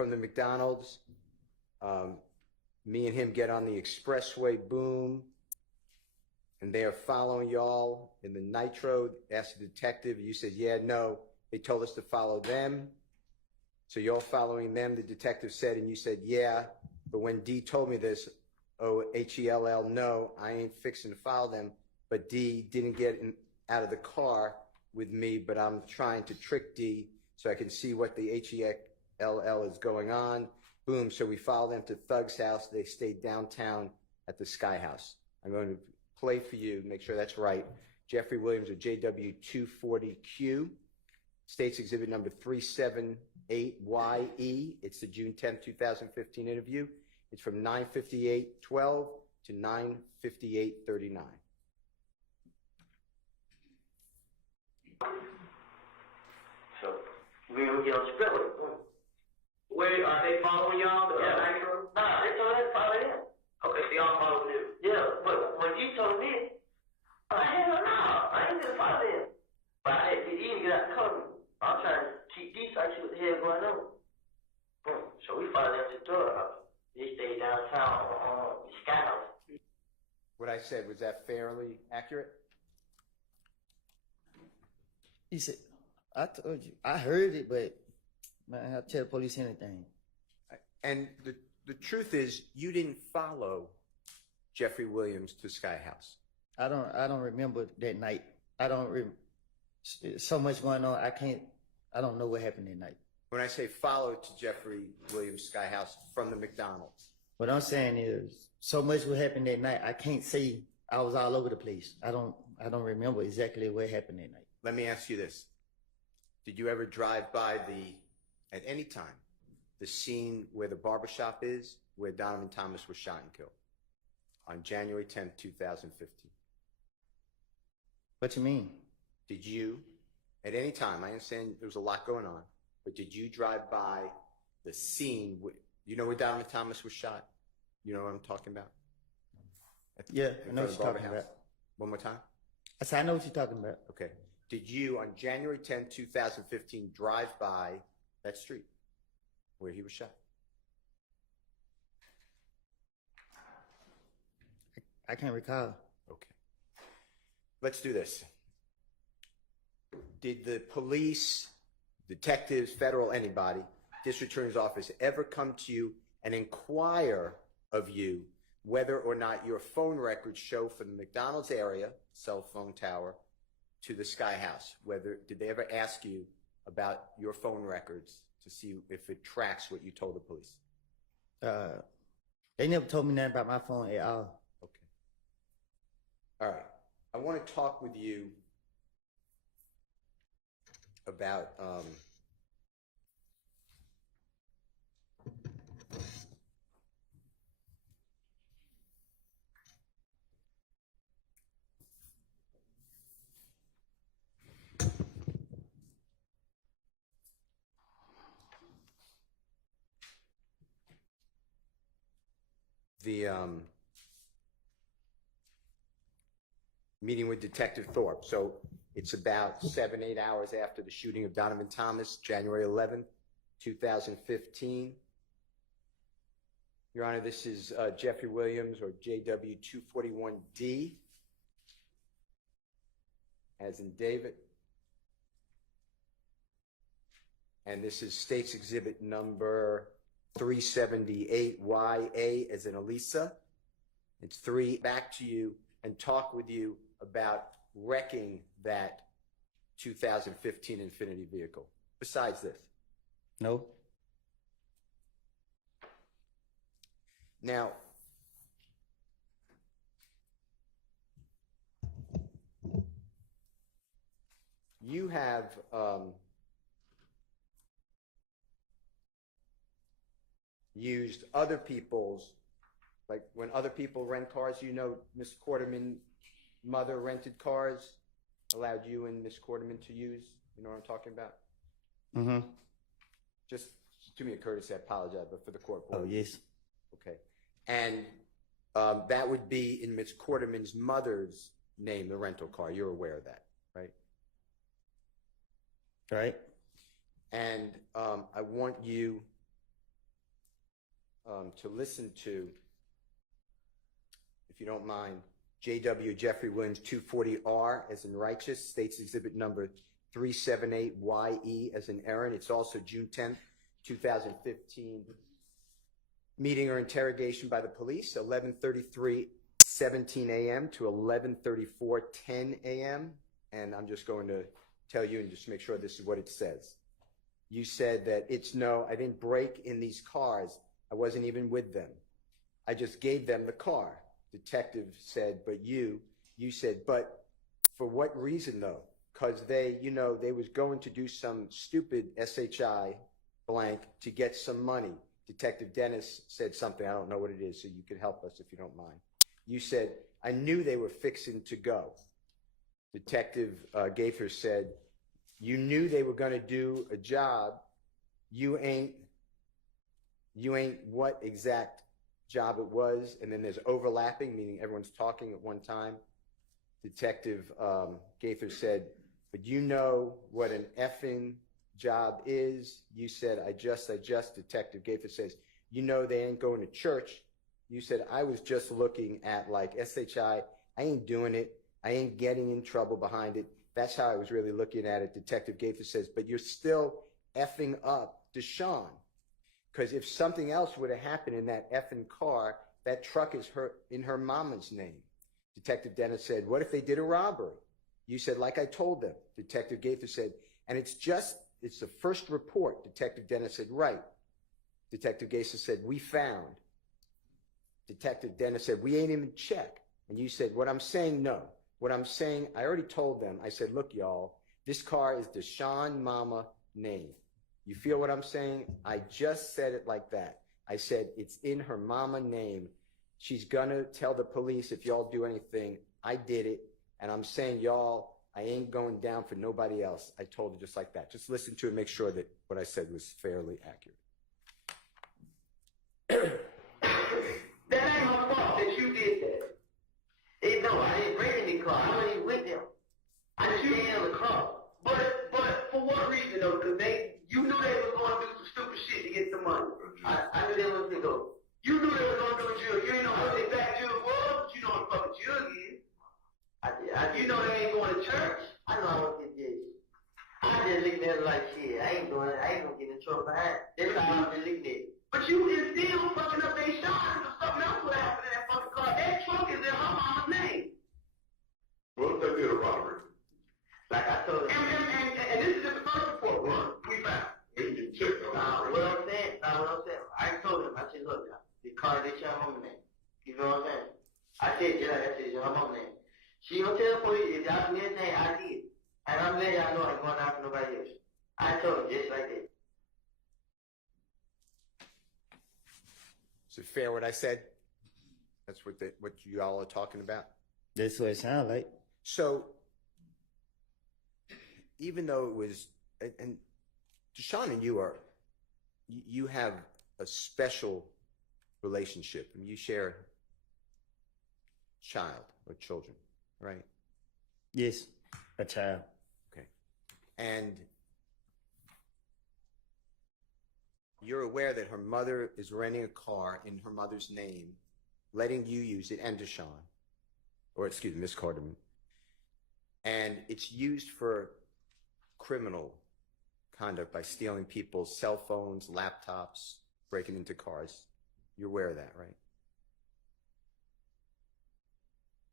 from the McDonald's. Me and him get on the expressway, boom, and they are following y'all in the Nitro. Asked the detective, you said, yeah, no. They told us to follow them. So you're following them, the detective said, and you said, yeah. But when D told me this, oh, H-E-L-L, no, I ain't fixing to follow them. But D didn't get out of the car with me, but I'm trying to trick D so I can see what the H-E-L-L is going on. Boom, so we follow them to Thug's house. They stayed downtown at the Sky House. I'm going to play for you, make sure that's right. Jeffrey Williams of JW240Q, State's Exhibit number 378YE. It's the June 10, 2015 interview. It's from 9:58:12 to 9:58:39. So we will get on the spell. Wait, are they following y'all? Yeah. Nah, they told us to follow them. Okay, so y'all follow them. Yeah, but when you told me, hell no, I ain't gonna follow them. But I had to even get out the car. I'm trying to keep these, I see what the hell going on. Boom. So we followed them to the door. They stayed downtown on the Sky House. What I said, was that fairly accurate? He said, I told you. I heard it, but man, I have to tell the police anything. And the truth is, you didn't follow Jeffrey Williams to Sky House. I don't remember that night. So much going on. I don't know what happened that night. When I say follow to Jeffrey Williams Sky House from the McDonald's. What I'm saying is, so much what happened that night. I can't say I was all over the place. I don't remember exactly what happened that night. Let me ask you this. Did you ever drive by at any time, the scene where the barbershop is, where Donovan Thomas was shot and killed on January 10th, 2015? What you mean? Did you, at any time, I understand there was a lot going on, but did you drive by the scene, you know where Donovan Thomas was shot? You know what I'm talking about? Yeah, I know what you're talking about. One more time? I said, I know what you're talking about. Okay. Did you, on January 10th, 2015, drive by that street where he was shot? I can't recall. Okay. Let's do this. Did the police, detectives, federal, anybody, district attorney's office ever come to you and inquire of you whether or not your phone records show from the McDonald's area, cell phone tower, to the Sky House? Did they ever ask you about your phone records to see if it tracks what you told the police? They never told me nothing about my phone at all. Okay. All right. I want to talk with you about the meeting with Detective Thorpe. So it's about 7-8 hours after the shooting of Donovan Thomas, January 11th, 2015. Your Honor, this is Jeffrey Williams, or JW241D, as in David. And this is State's Exhibit number 378YA, as in Elisa. It's 3. Back to you and talk with you about wrecking that 2015 Infiniti vehicle. Besides this. No. Now, you have used other people's, like when other people rent cars, you know, Ms. Quarterman's mother rented cars, allowed you and Ms. Quarterman to use, you know what I'm talking about? Mm-hmm. Just do me a courtesy, I apologize, but for the court. Oh, yes. Okay. And that would be in Ms. Quarterman's mother's name, the rental car. You're aware of that, right? Right. And I want you to listen to, if you don't mind, J.W. Jeffrey Williams 240R as in righteous, states exhibit number 378YE as in Aaron. It's also June 10th, 2015 meeting or interrogation by the police, 11:33:17 a.m. to 11:34:10 a.m. And I'm just going to tell you and just make sure this is what it says. You said that I didn't break in these cars. I wasn't even with them. I just gave them the car. Detective said, but you said, but for what reason though? Because they was going to do some stupid SHI blank to get some money. Detective Dennis said something, I don't know what it is, so you could help us if you don't mind. You said, I knew they were fixing to go. Detective Gaither said, you knew they were going to do a job. You ain't what exact job it was. And then there's overlapping, meaning everyone's talking at one time. Detective Gaither said, but you know what an effing job is. You said, I just. Detective Gaither says, you know they ain't going to church. You said, I was just looking at like SHI. I ain't doing it. I ain't getting in trouble behind it. That's how I was really looking at it. Detective Gaither says, but you're still effing up Deshaun. Because if something else would have happened in that effing car, that truck is in her mama's name. Detective Dennis said, what if they did a robbery? You said, like I told them. Detective Gaither said, and it's the first report. Detective Dennis said, right. Detective Gaither said, we found. Detective Dennis said, we ain't even check. And you said, what I'm saying, no. What I'm saying, I already told them. I said, look, y'all, this car is Deshaun Mama name. You feel what I'm saying? I just said it like that. I said, it's in her mama name. She's gonna tell the police if y'all do anything. I did it. And I'm saying, y'all, I ain't going down for nobody else. I told her just like that. Just listen to it and make sure that what I said was fairly accurate. That ain't my fault that you did that. No, I didn't break any car. I wasn't even with them. I just stayed in the car. But for what reason though? Because you knew they was going to do some stupid shit to get some money. I knew they was going to go. You knew they was going to go to jail. You ain't know how they back jug was, but you know what the fucking jug is. You know they ain't going to church. I know I won't get jail. I just looking at it like shit. I ain't going to get in trouble behind. That's how I've been looking at it. But you is still fucking up their shot because something else would happen in that fucking car. That truck is in her mama's name. What if they did a robbery? Like I told you. And this is just the first report we found. We can check on What I'm saying, I told him, I said, look, the car is your mama's name. You know what I'm saying? I said, yeah, I said, your mama's name. She gonna tell the police, if y'all do anything, I did. And I'm letting y'all know I ain't going out for nobody else. I told him just like that. Is it fair what I said? That's what you all are talking about? That's what it sounds like. So, even though it was, and Deshaun and you have a special relationship. I mean, you share a child or children, right? Yes, a child. Okay. And you're aware that her mother is renting a car in her mother's name, letting you use it, and Deshaun, or excuse me, Miss Carterman, and it's used for criminal conduct by stealing people's cell phones, laptops, breaking into cars. You're aware of that, right?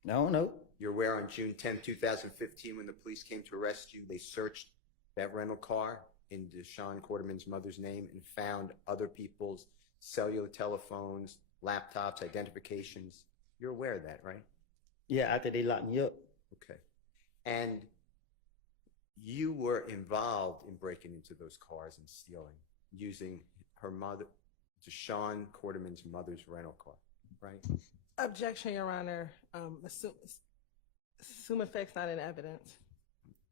I don't know. You're aware on June 10, 2015, when the police came to arrest you, they searched that rental car in Deshaun Quarterman's mother's name and found other people's cellular telephones, laptops, identifications. You're aware of that, right? Yeah, after they locked me up. Okay. And you were involved in breaking into those cars and stealing, using her mother, Deshaun Quarterman's mother's rental car, right? Objection, Your Honor. Assume effect's not in evidence.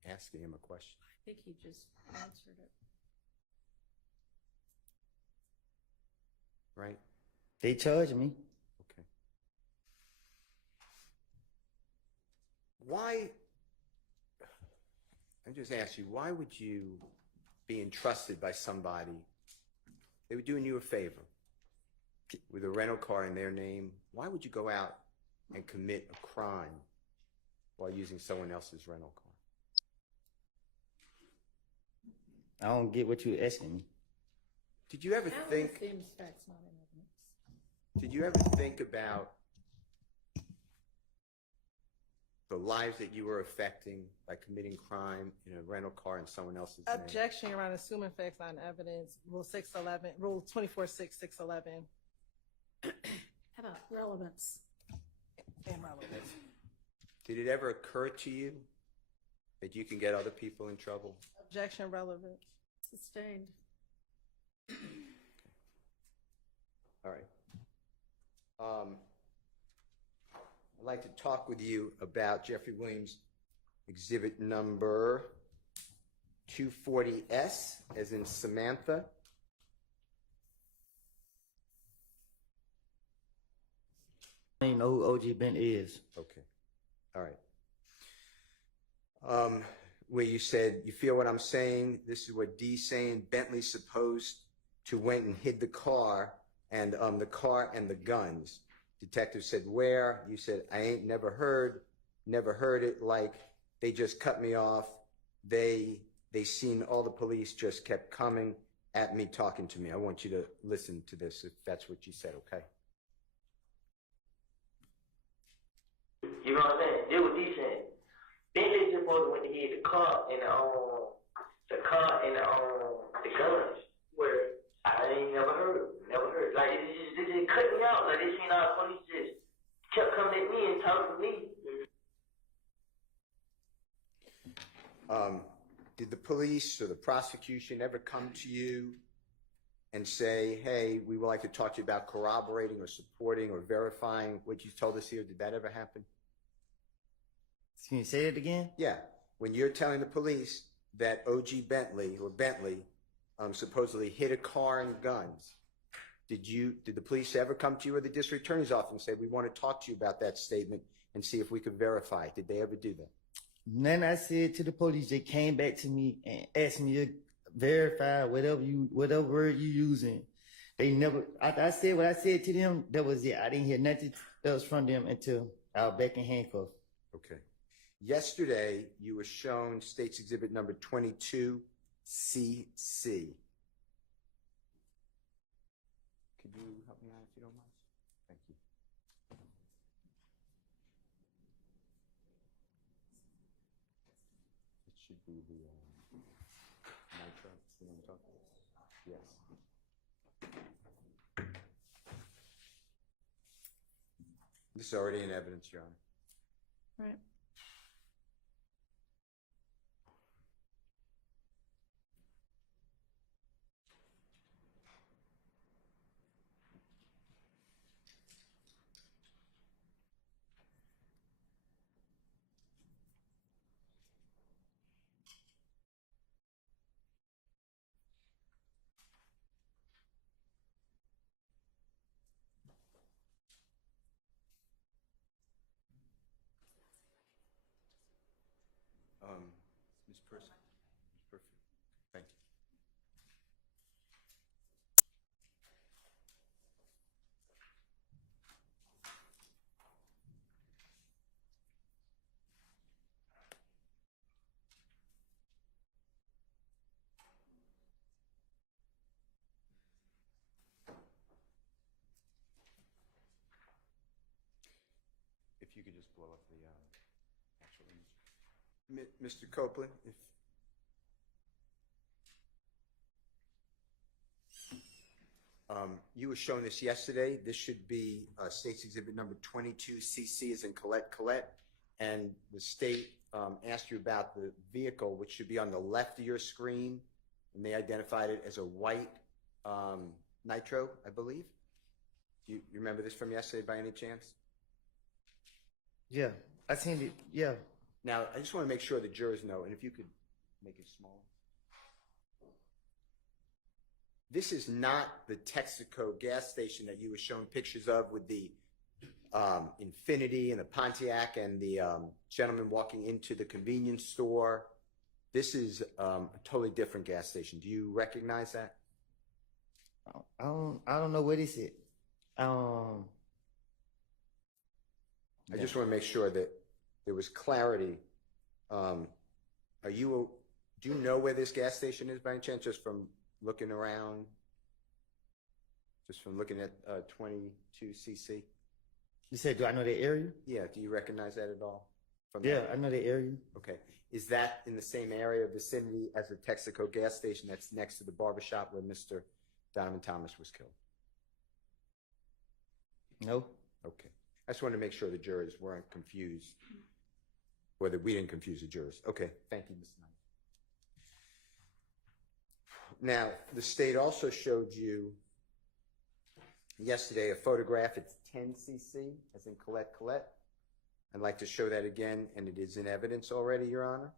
Asking him a question. I think he just answered it. Right? They charged me. Okay. Why, I just ask you, why would you be entrusted by somebody? They were doing you a favor. with a rental car in their name, why would you go out and commit a crime while using someone else's rental car? I don't get what you're asking me. Did you ever think? Did you ever think about the lives that you were affecting by committing crime in a rental car in someone else's name? Objection, Your Honor. Assuming facts not in evidence. Rule 611, Rule 24-6-611. How about relevance? And relevance. Did it ever occur to you that you can get other people in trouble? Objection, relevance. Sustained. All right. I'd like to talk with you about Jeffrey Williams' exhibit number 240S, as in Samantha. I don't even know who OG Bentley is. Okay. All right. Where you said, you feel what I'm saying? This is what D's saying. Bentley's supposed to went and hid the car and the guns. Detective said, where? You said, I ain't never heard it, like they just cut me off. They seen all the police just kept coming at me, talking to me. I want you to listen to this if that's what you said, okay? You know what I'm saying? This what he's saying. Bentley just supposed to went to hit the car and the guns. Where I ain't never heard. Like they just cut me out. Like they seen all the police just kept coming at me and talking to me. Did the police or the prosecution ever come to you and say, hey, we would like to talk to you about corroborating or supporting or verifying what you told us here? Did that ever happen? Can you say it again? Yeah. When you're telling the police that OG Bentley supposedly hit a car and guns, did the police ever come to you or the district attorney's office and say, we want to talk to you about that statement and see if we could verify it? Did they ever do that? Then I said to the police, they came back to me and asked me to verify whatever word you using. They never, after I said what I said to them, that was it. I didn't hear nothing else from them until I was back in handcuffs. Okay. Yesterday, you were shown State's Exhibit number 22, CC. Could you help me out if you don't mind? Thank you. It should be the nitro. You know what I'm talking about? Yes. This is already in evidence, Your Honor. Right. Ms. Person. Ms. Perfect. Thank you. If you could just blow up the actual image. Mr. Copeland, if you were shown this yesterday, this should be State's Exhibit number 22, CC as in Colette, and the state asked you about the vehicle, which should be on the left of your screen, and they identified it as a white Nitro, I believe. Do you remember this from yesterday by any chance? Yeah, I seen it. Yeah. Now, I just want to make sure the jurors know, and if you could make it smaller. This is not the Texaco gas station that you were shown pictures of with the Infiniti and the Pontiac and the gentleman walking into the convenience store. This is a totally different gas station. Do you recognize that? I don't know what he said. I just want to make sure that there was clarity. Do you know where this gas station is by any chance, just from looking around? Just from looking at 22cc? You said, do I know that area? Yeah, do you recognize that at all? Yeah, I know that area. Okay. Is that in the same area, vicinity as the Texaco gas station that's next to the barbershop where Mr. Donovan Thomas was killed? No. Okay. I just wanted to make sure the jurors weren't confused, or that we didn't confuse the jurors. Okay. Thank you, Ms. Knight. Now, the state also showed you yesterday a photograph. It's 10cc, as in Colette. I'd like to show that again, and it is in evidence already, Your Honor.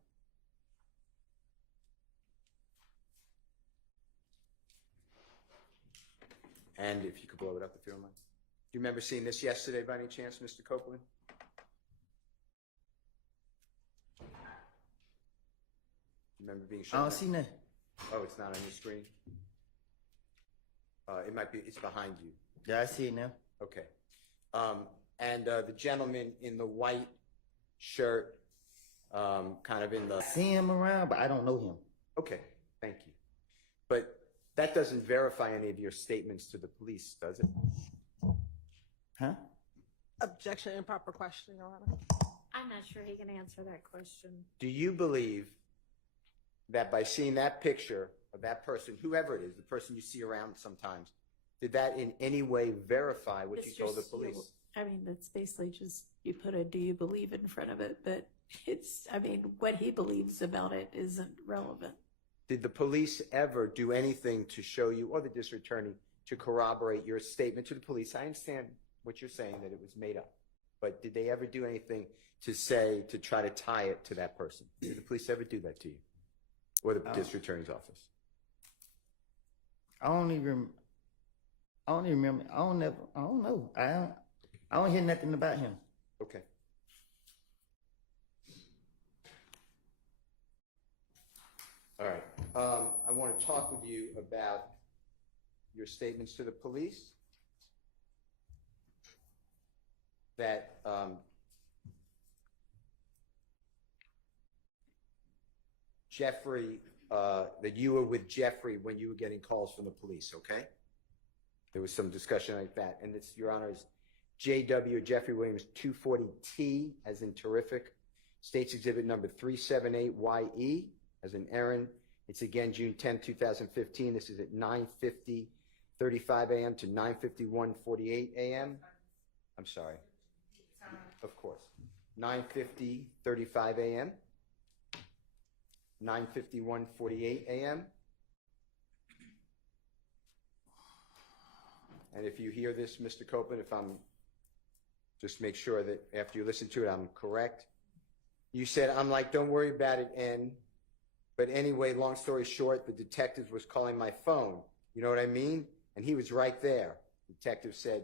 And if you could blow it up, if you don't mind. Do you remember seeing this yesterday by any chance, Mr. Copeland? Do you remember being shown? I don't that? see nothing. Oh, it's not on your screen? It might be, it's behind you. Yeah, I see it now. Okay. And the gentleman in the white shirt, kind of in the... I see him around, but I don't know him. Okay, thank you. But that doesn't verify any of your statements to the police, does it? Huh? Objection, improper question, Your Honor. I'm not sure he can answer that question. Do you believe that by seeing that picture of that person, whoever it is, the person you see around sometimes, did that in any way verify what you Mr. told the Steele, police? I mean, that's basically just, you put a do you believe in front of it, but it's, I mean, what he believes about it isn't relevant. Did the police ever do anything to show you, or the district attorney, to corroborate your statement to the police? I understand what you're saying, that it was made up. But did they ever do anything to say, to try to tie it to that person? Did the police ever do that to you? Or the district attorney's office? I don't even remember. I don't know. I don't hear nothing about him. Okay. All right. I want to talk with you about your statements to the police. That Jeffrey, that you were with Jeffrey when you were getting calls from the police, okay? There was some discussion like that. And it's, Your Honor, is JW Jeffrey Williams 240T, as in terrific. State's Exhibit number 378YE, as in Aaron. It's again June 10, 2015. This is at 9:50:35 a.m. to 9:51:48 a.m. I'm sorry. Of course. 9:50:35 a.m. 9:51:48 a.m. And if you hear this, Mr. Copeland, if I'm, just make sure that after you listen to it, I'm correct. You said, I'm like, don't worry about it, N. But anyway, long story short, the detective was calling my phone. You know what I mean? And he was right there. The detective said,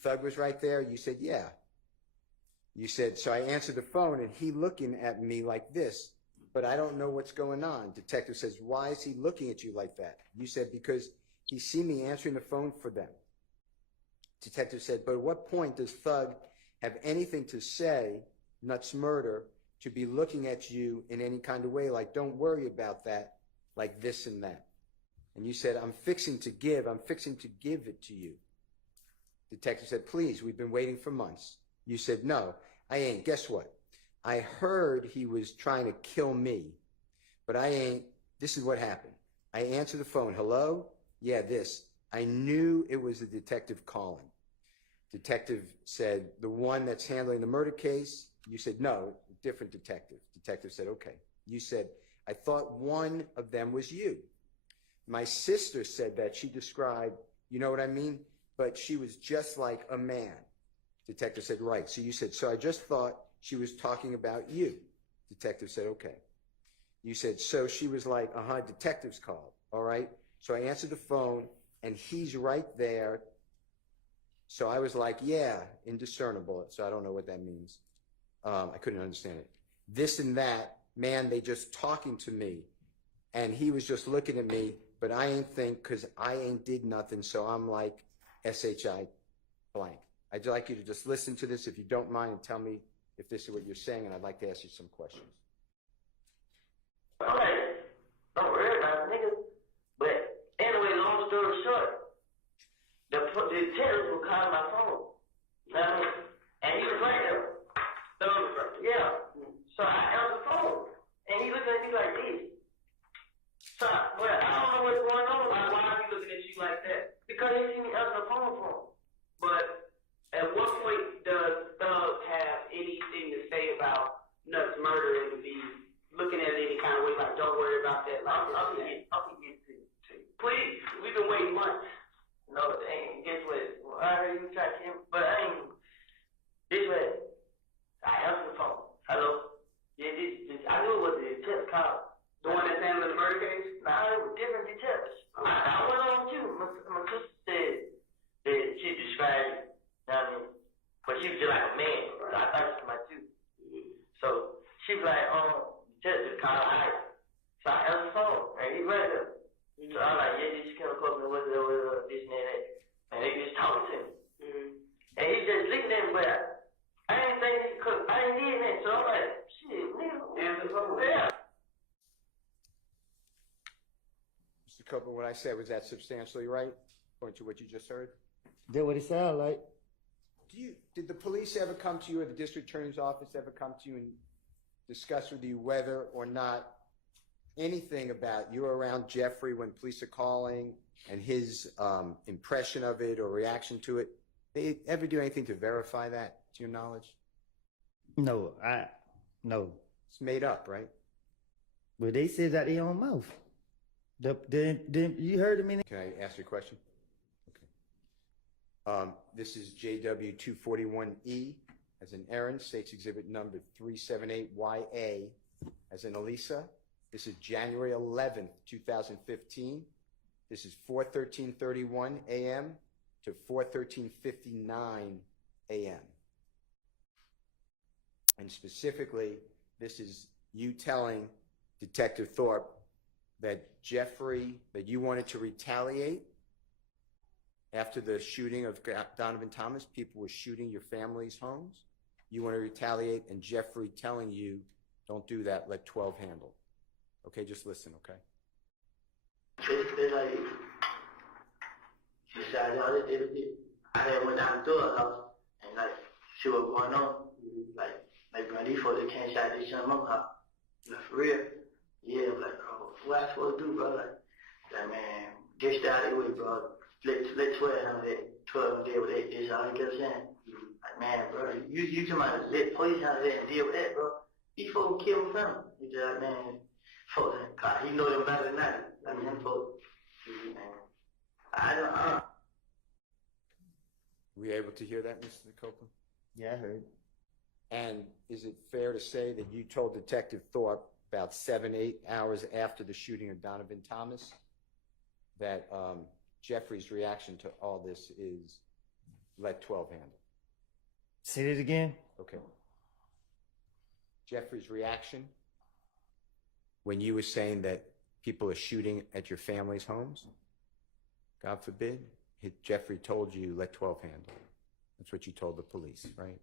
Thug was right there? You said, yeah. You said, so I answered the phone, and he looking at me like this, but I don't know what's going on. Detective says, why is he looking at you like that? You said, because he see me answering the phone for them. Detective said, but at what point does Thug have anything to say, nuts murder, to be looking at you in any kind of way, like, don't worry about that, like this and that? And you said, I'm fixing to give it to you. Detective said, please, we've been waiting for months. You said, no, I ain't. Guess what? I heard he was trying to kill me, but I ain't. This is what happened. I answered the phone. Hello? Yeah, this. I knew it was the detective calling. Detective said, the one that's handling the murder case? You said, no, different detective. Detective said, okay. You said, I thought one of them was you. My sister said that. She described, you know what I mean? But she was just like a man. Detective said, right. So you said, so I just thought she was talking about you. Detective said, okay. You said, so she was like, detective's called. All right. So I answered the phone, and he's right there. So I was like, yeah, indiscernible. So I don't know what that means. I couldn't understand it. This and that, man, they just talking to me. And he was just looking at me, but I ain't think, because I ain't did nothing. So I'm like, SHI blank. I'd like you to just listen to this if you don't mind and tell me if this is what you're saying, and I'd like to ask you some questions. Okay, don't worry about it, nigga. But anyway, long story short, the terrorist was calling my phone. You know what I mean? And he was right there. Yeah. So I answered the phone, and he looked at me like this. So, well, I don't know what's going on. Like, why are he looking at you like that? Because he see me answer the phone for him. But at what point does Thug have anything to say about Nuts murder and be looking at it any kind of way, like, don't worry about that? Like, I'll get to you. Please, we've been waiting months. No, dang, guess what? I heard you try to him, but I ain't. This way, I answered the phone. Hello? Yeah, this I knew it was the detective call. The one that's handling the murder case? Nah, it was different detectives. I went on too. My sister said that she described it. You know what I mean? But she was just like a man. So I thought she was my too. So she was like, detective call Ysl. So I answered the phone, and he read it. So I was like, yeah, this kind of close me, what's this and that. And they just talking to him. And he just listened at him, but I didn't think he could. I didn't need that. So I'm like, shit, nigga. Yeah. Mr. Copeland, what I said, was that substantially right, according to what you just heard? That what it sound like. Did the police ever come to you, or the district attorney's office ever come to you and discuss with you whether or not anything about you were around Jeffrey when police are calling and his impression of it or reaction to it? They ever do anything to verify that, to your knowledge? No. It's made up, right? But they said that their own mouth. You heard them in. Can I ask you a question? Okay. This is JW 241E as in Aaron, States Exhibit number 378YA as in Elisa. This is January 11th, 2015. This is 4:13:31 a.m. to 4:13:59 a.m. And specifically, this is you telling Detective Thorpe that that you wanted to retaliate after the shooting of Donovan Thomas. People were shooting your family's homes. You want to retaliate, and Jeffrey telling you, don't do that, let 12 handle. Okay, just listen, okay? Basically, like, she said, y'all did it. I had went down to her house and, like, see what going on. Like, bro, these folks, they can't shot this shit in my house. Like, for real. Yeah, I'm like, bro, what I supposed to do, bro? Like, man, get out of the way, bro. Let 12 handle that. 12 deal with that. That's all he kept saying. Like, man, bro, you just might let police handle that and deal with that, bro. These folks kill my family. He just like, man, folks, God, he know them better than that. I mean, them folks, man. I don't. Were you able to hear that, Mr. Copeland? Yeah, I heard. And is it fair to say that you told Detective Thorpe about 7-8 hours after the shooting of Donovan Thomas that Jeffrey's reaction to all this is let 12 handle? Say it again. Okay. Jeffrey's reaction when you were saying that people are shooting at your family's homes, God forbid, Jeffrey told you let 12 handle. That's what you told the police, right?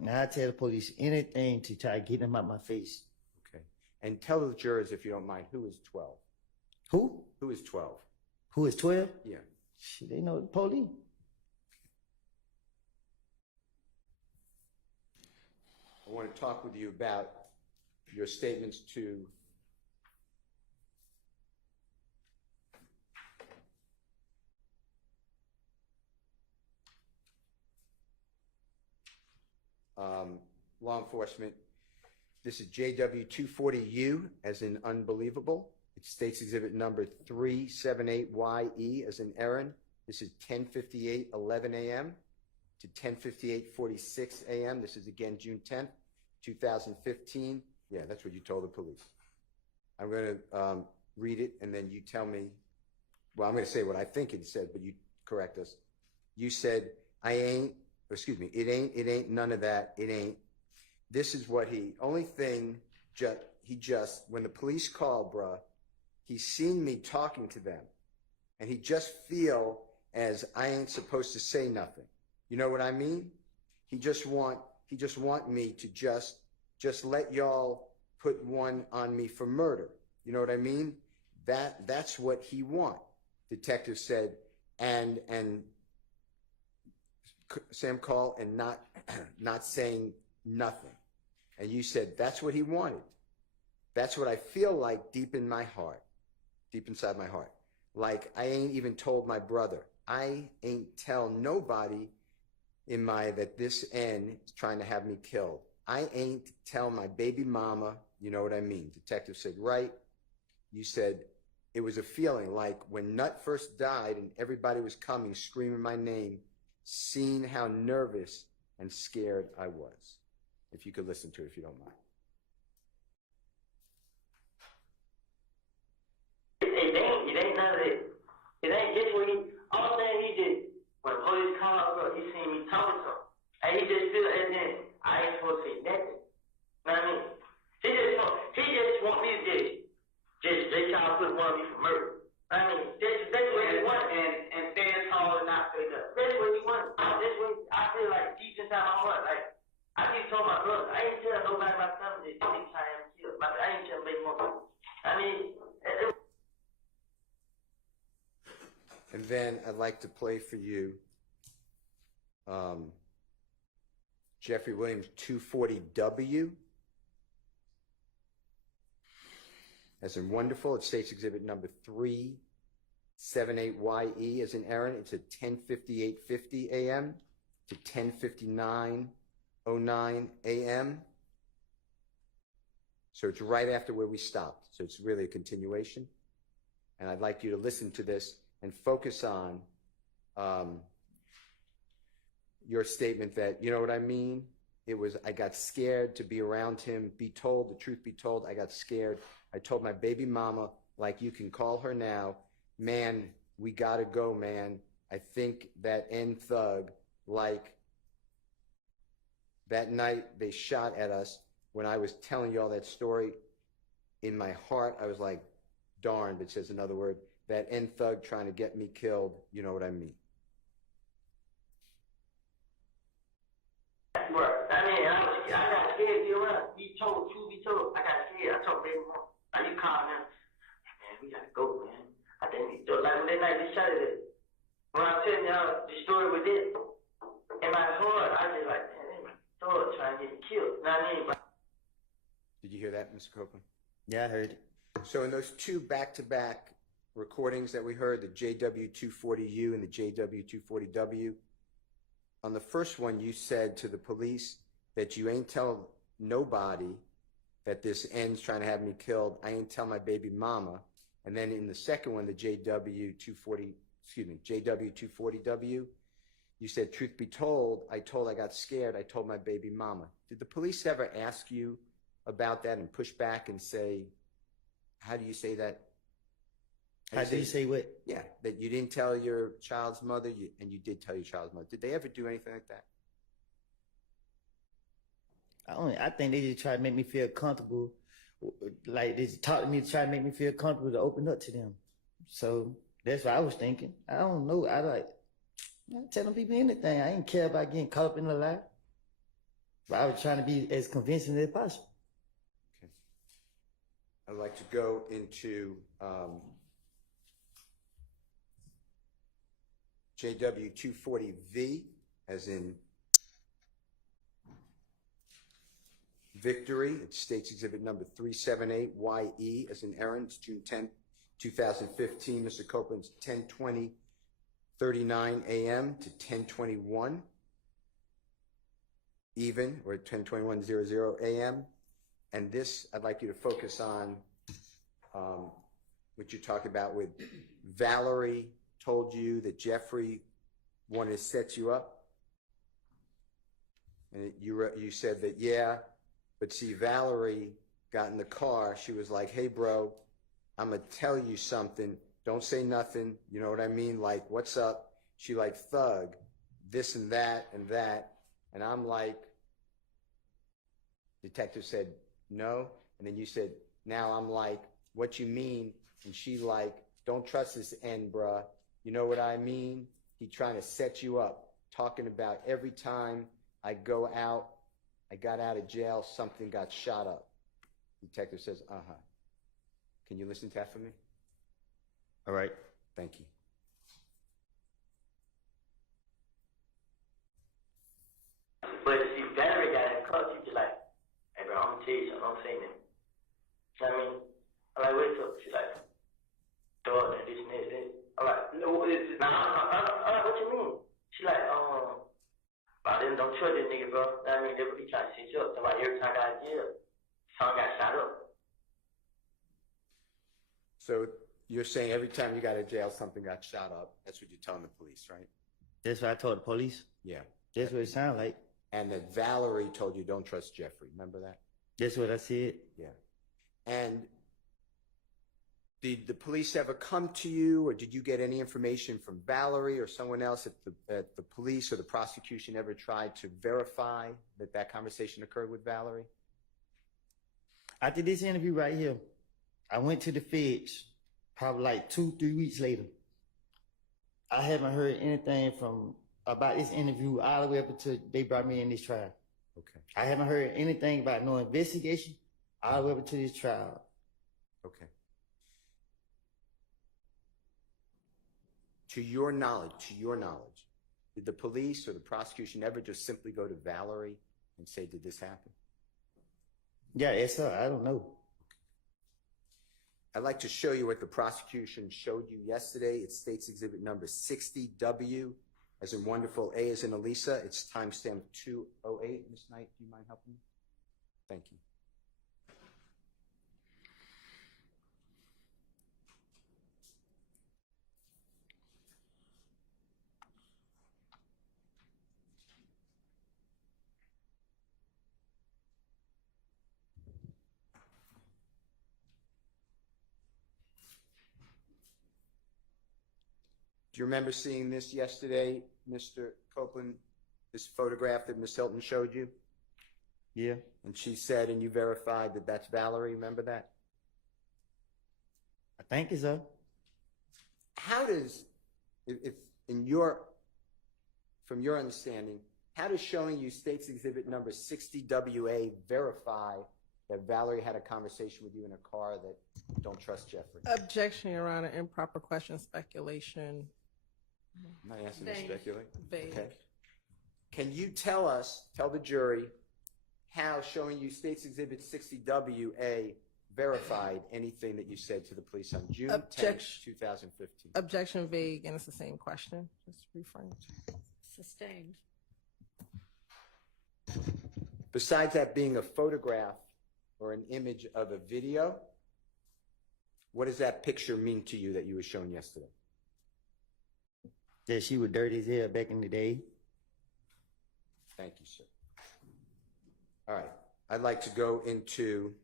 Now I tell the police anything to try to get them out my face. Okay. And tell the jurors, if you don't mind, who is 12? Who? Who is 12? Who is 12? Yeah. Shit, they know the police. I want to talk with you about your statements to law enforcement. This is JW240U as in unbelievable. It states exhibit number 378YE as in Aaron. This is 10:58:11 a.m. to 10:58:46 a.m. This is again June 10th, 2015. Yeah, that's what you told the police. I'm going to read it, and then you tell me. Well, I'm going to say what I think it said, but you correct us. You said, it ain't none of that. It ain't. This is what only thing, when the police called, bruh, he's seen me talking to them, and he just feel as I ain't supposed to say nothing. You know what I mean? He just want me to just let y'all put one on me for murder. You know what I mean? That's what he want. Detective said, and Sam called and not saying nothing. And you said, that's what he wanted. That's what I feel like deep in my heart, deep inside my heart. Like I ain't even told my brother. I ain't tell nobody that this N is trying to have me killed. I ain't tell my baby mama, you know what I mean? Detective said, right. You said, it was a feeling like when Nut first died and everybody was coming, screaming my name, seeing how nervous and scared I was. If you could listen to it, if you don't mind. It ain't none of it. It ain't just what all thing he did, when the police come up, bro, he seen me talking to him. And he just feel, and then I ain't supposed to say nothing. You know what I mean? He just want me to they try to put one of me for murder. I mean, that's what he wanted. And stand tall and not say nothing. That's what he wanted. That's what I feel like deep inside my heart. Like, I just told my brother, I ain't tell nobody about something that he trying to kill. I ain't tell baby mama. I mean, And then I'd like to play for you Jeffrey Williams 240W. As in wonderful, it's State's Exhibit number 378YE as in Aaron. It's at 10:58:50 a.m. to 10:59:09 a.m. So it's right after where we stopped. So it's really a continuation. And I'd like you to listen to this and focus on your statement that, you know what I mean? It was, I got scared to be around him, be told, the truth be told, I got scared. I told my baby mama, like you can call her now, man, we gotta go, man. I think that N thug, like that night they shot at us. When I was telling you all that story, in my heart, I was like, darn, but it says another word, that N thug trying to get me killed, you know what I mean? I got scared to be around. Be told, truth be told. I got scared. I told baby mom, are you calling him? Man, we gotta go, man. I think we do. Like when that night they shot at it. When I'm telling y'all the story with it, in my heart, I just like, man, they thug trying to get me killed. You know what I mean? Did you hear that, Mr. Copeland? Yeah, I heard it. So in those two back-to-back recordings that we heard, the JW240U and the JW240W, on the first one you said to the police that you ain't tell nobody that this N's trying to have me killed. I ain't tell my baby mama. And then in the second one, the JW240W, you said, truth be told, I got scared. I told my baby mama. Did the police ever ask you about that and push back and say, how do you say that? How do you say what? Yeah, that you didn't tell your child's mother, and you did tell your child's mother. Did they ever do anything like that? I think they just try to make me feel comfortable. Like they just talk to me to try to make me feel comfortable to open up to them. So that's what I was thinking. I don't know. I telling people anything. I ain't care about getting caught up in a lie. But I was trying to be as convincing as possible. Okay. I'd like to go into JW240V, as in Victory. It's State's Exhibit number 378YE, as in Aaron. It's June 10th, 2015. Mr. Copeland's 10:20:39 a.m. to 10:21 even, or 10:21:00 a.m. And this, I'd like you to focus on what you're talking about with Valerie told you that Jeffrey wanted to set you up. And you said that, yeah, but see, Valerie got in the car. She was like, hey, bro, I'm going to tell you something. Don't say nothing. You know what I mean? Like, what's up? She like, thug, this and that and that. And I'm like, detective said, no. And then you said, now I'm like, what you mean? And she like, don't trust this N, bruh. You know what I mean? He trying to set you up. talking about every time I got out of jail, something got shot up. Detective says, uh-huh. Can you listen to that for me? All right. Thank you. But see, Valerie got in cuffs. She be like, hey, bro, I'm gonna tell you something. I'm saying that. You know what I mean? I'm like, what's up? She's like, dog, this and this. I'm like, no, what is it? Nah, I'm like, what you mean? She's like, I didn't don't trust this nigga, bro. You know what I mean? They really trying to set you up. So like, every time I got in jail, someone got shot up. So you're saying every time you got out of jail, something got shot up. That's what you're telling the police, right? That's what I told the police. Yeah. That's what it sounded like. And that Valerie told you don't trust Jeffrey. Remember that? That's what I said. Yeah. And did the police ever come to you, or did you get any information from Valerie or someone else at the police or the prosecution ever tried to verify that conversation occurred with Valerie? After this interview right here, I went to the feds probably like 2-3 weeks later. I haven't heard anything about this interview all the way up until they brought me in this trial. Okay. I haven't heard anything about no investigation all the way up until this trial. Okay. To your knowledge, did the police or the prosecution ever just simply go to Valerie and say, did this happen? Yeah, that's her. I don't know. I'd like to show you what the prosecution showed you yesterday. It's State's Exhibit number 60W, as in wonderful, A as in Elisa. It's timestamp 208. Ms. Knight, do you mind helping me? Thank you. Do you remember seeing this yesterday, Mr. Copeland, this photograph that Ms. Hilton showed you? Yeah. And she said, and you verified that that's Valerie, remember that? I think it's her. How does, from your understanding, how does showing you State's Exhibit number 60WA verify that Valerie had a conversation with you in a car that don't trust Jeffrey? Objection, Your Honor. Improper question, speculation. I'm not asking to Vague. speculate. Vague. Okay. Can you tell the jury, how showing you State's Exhibit 60WA verified anything that you said to the police on June 10th, Objection. 2015? Objection vague, and it's the same question. Just reframed. Sustained. Besides that being a photograph or an image of a video, what does that picture mean to you that you were shown yesterday? That she was dirty as hell back in the day. Thank you, sir. All right. I'd like to go into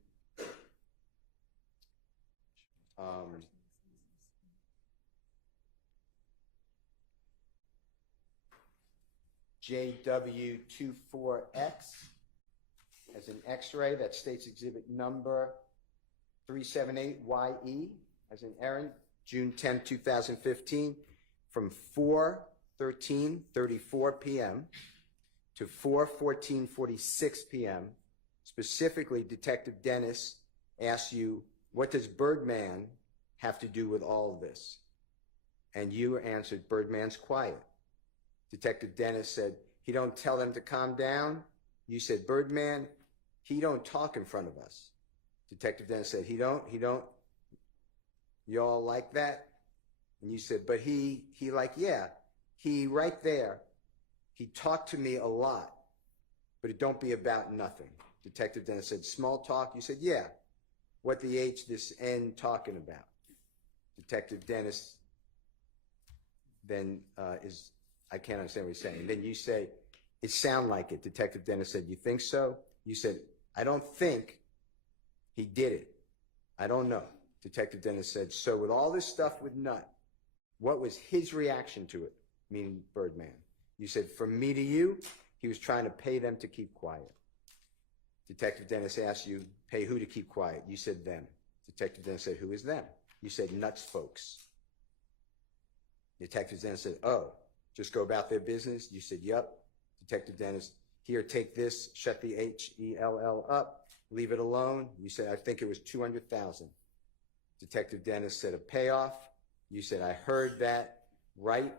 JW24X as an X-ray. That State's Exhibit number 378YE as an Aaron, June 10, 2015, from 4:13:34 p.m. to 4:14:46 p.m. Specifically, Detective Dennis asked you, what does Birdman have to do with all of this? And you answered, Birdman's quiet. Detective Dennis said, he don't tell them to calm down. You said, Birdman, he don't talk in front of us. Detective Dennis said, he don't. You all like that? And you said, but he like, yeah, he right there. He talked to me a lot, but it don't be about nothing. Detective Dennis said, small talk. You said, yeah. What the H, this N talking about? Detective Dennis then I can't understand what he's saying. Then you say, it sound like it. Detective Dennis said, you think so? You said, I don't think he did it. I don't know. Detective Dennis said, so with all this stuff with Nut, what was his reaction to it? Meaning Birdman. You said, from me to you, he was trying to pay them to keep quiet. Detective Dennis asked you, pay who to keep quiet? You said them. Detective Dennis said, who is them? You said, Nuts folks. Detective Dennis said, oh, just go about their business? You said, yep. Detective Dennis, here, take this, shut the HELL up, leave it alone. You said, I think it was $200,000. Detective Dennis said, a payoff. You said, I heard that right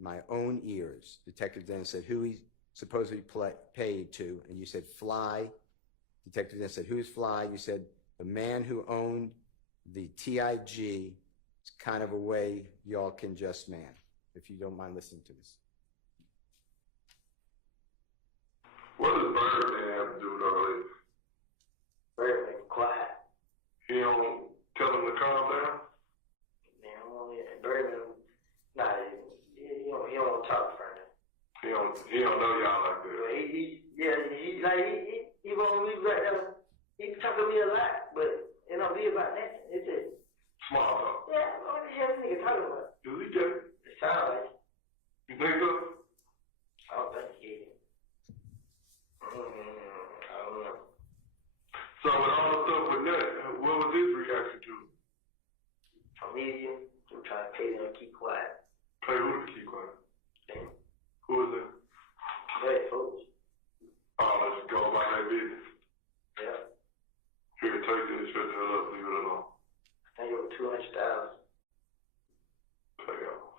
my own ears. Detective Dennis said, who he supposedly paid to, and you said, Fly. Detective Dennis said, who's Fly? You said, the man who owned the TIG. It's kind of a way y'all can just man, if you don't mind listening to this. What does Birdman have to do with all this? Birdman quiet. He don't tell him to calm down? Man, Birdman, nah, he don't want to talk for him. He don't know y'all like that. He won't be right there. He talk to me a lot, but it don't be about that. It's just Small talk. yeah. What the hell this nigga talking about? Does he get it? It sounds like You think so? I don't think he get it. I don't know. So with all the stuff with that, what was his reaction to? I'm easy. I'm trying to pay them to keep quiet. Pay who to keep quiet? Damn. Who is it? Hey, folks. Oh, let's go about that business. Yeah. Here, take this, shut the hell up, leave it alone. I think it was 200,000. Pay off.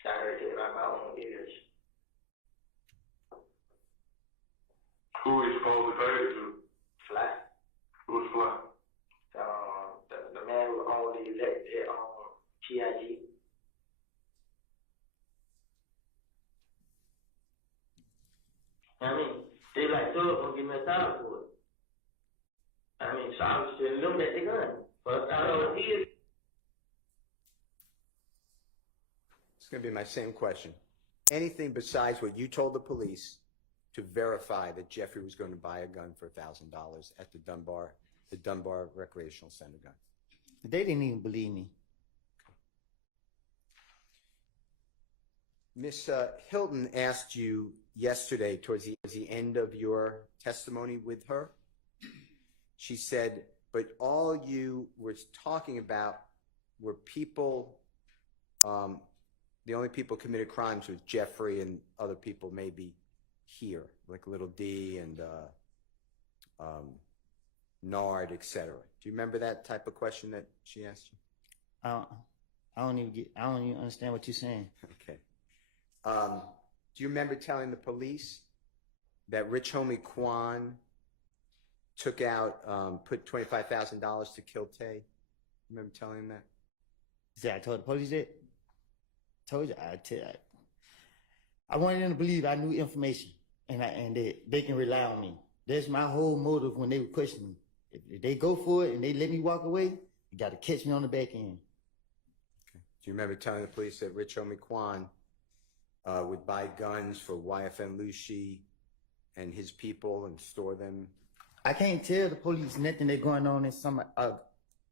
I heard it by my own ears. Who is supposed to pay it to? Fly. Who's Fly? The man who owned the elected TIG. I mean, they like so gonna give me a $1,000 for it. I mean, so I was sending them at the gun. But I don't see it. It's going to be my same question. Anything besides what you told the police to verify that Jeffrey was going to buy a gun for $1,000 at the Dunbar Recreational Center gun? They didn't even believe me. Miss Hilton asked you yesterday towards the end of your testimony with her. She said, but all you were talking about were people, the only people committed crimes was Jeffrey and other people maybe here, like Little D and Nard, etc. Do you remember that type of question that she asked you? I don't even understand what you're saying. Okay. Do you remember telling the police that Rich Homie Quan took out, put $25,000 to kill Tay? Remember telling him that? See, I told the police that. Told you, I wanted them to believe I knew information, and they can rely on me. That's my whole motive when they were questioning me. If they go for it and they let me walk away, you got to catch me on the back end. Okay. Do you remember telling the police that Rich Homie Quan would buy guns for YFN Lushi and his people and store them? I can't tell the police nothing that's going on in some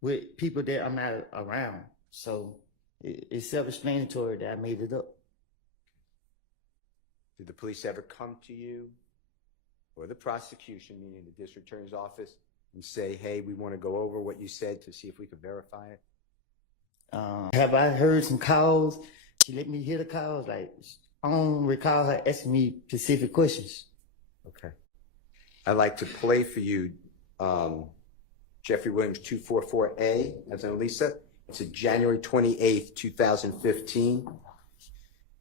with people that I'm not around. So it's self-explanatory that I made it up. Did the police ever come to you or the prosecution, meaning the district attorney's office, and say, hey, we want to go over what you said to see if we could verify it? Have I heard some calls? She let me hear the calls. Like, I don't recall her asking me specific questions. Okay. I'd like to play for you Jeffrey Williams 244A as an Elisa. It's a January 28th, 2015.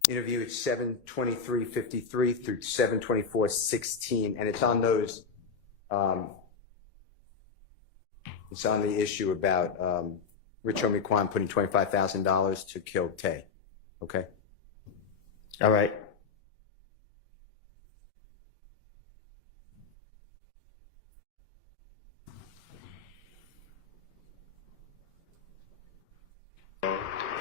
Interview at 7:23:53 through 7:24:16, and it's on those. It's on the issue about Rich Homie Quan putting $25,000 to kill Tay. Okay. All right.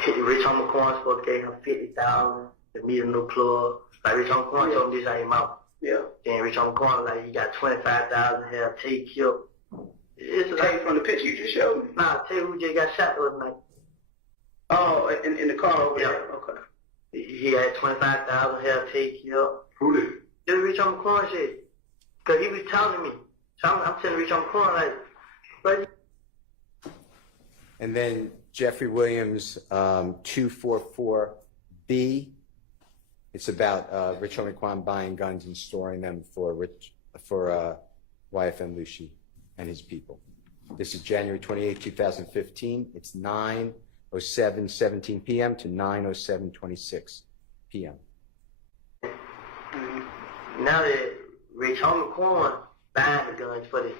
Rich Homie Quan supposed to give him 50,000 to meet a new plug. Like Rich Homie Quan told him this out his mouth. Yeah. Then Rich Homie Quan like he got 25,000 to have Tay killed. It's like from the picture you just showed me. Nah, Tay who just got shot the other night. Oh, in the car over there. Okay. He had 25,000 to have Tay killed. Who did? Just Rich Homie Quan shit. Cause he was telling me. So I'm telling Rich Homie Quan like, but. And then Jeffrey Williams 244B. B, it's about Rich Homie Quan buying guns and storing them for YFN Lucy and his people. This is January 28, 2015. It's 9:07:17 p.m. to 9:07:26 p.m. Now that Rich Homie Quan buying the guns for the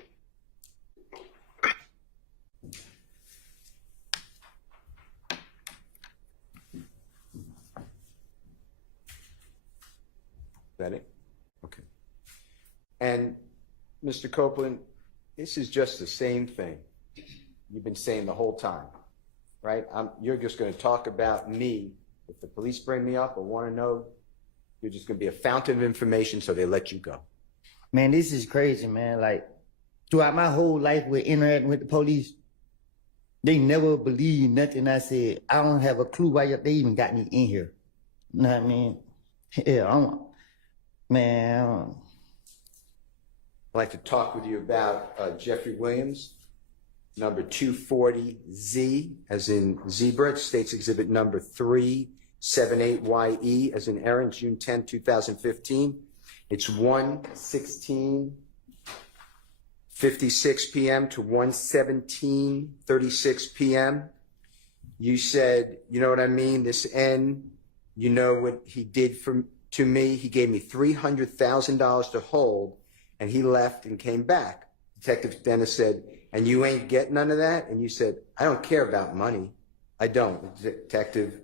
Is that it? Okay. And Mr. Copeland, this is just the same thing you've been saying the whole time, right? You're just going to talk about me. If the police bring me up or want to know, you're just going to be a fountain of information, so they let you go. Man, this is crazy, man. Like, throughout my whole life with interacting with the police, they never believed nothing I said. I don't have a clue why they even got me in here. You know what I mean? Yeah, man. I'd like to talk with you about Jeffrey Williams, number 240Z, as in zebra, States Exhibit number 378YE, as in Aaron, June 10, 2015. It's 1:16:56 p.m. to 1:17:36 p.m. You said, you know what I mean? This N, you know what he did to me? He gave me $300,000 to hold, and he left and came back. Detective Dennis said, and you ain't get none of that? And you said, I don't care about money. I don't. Detective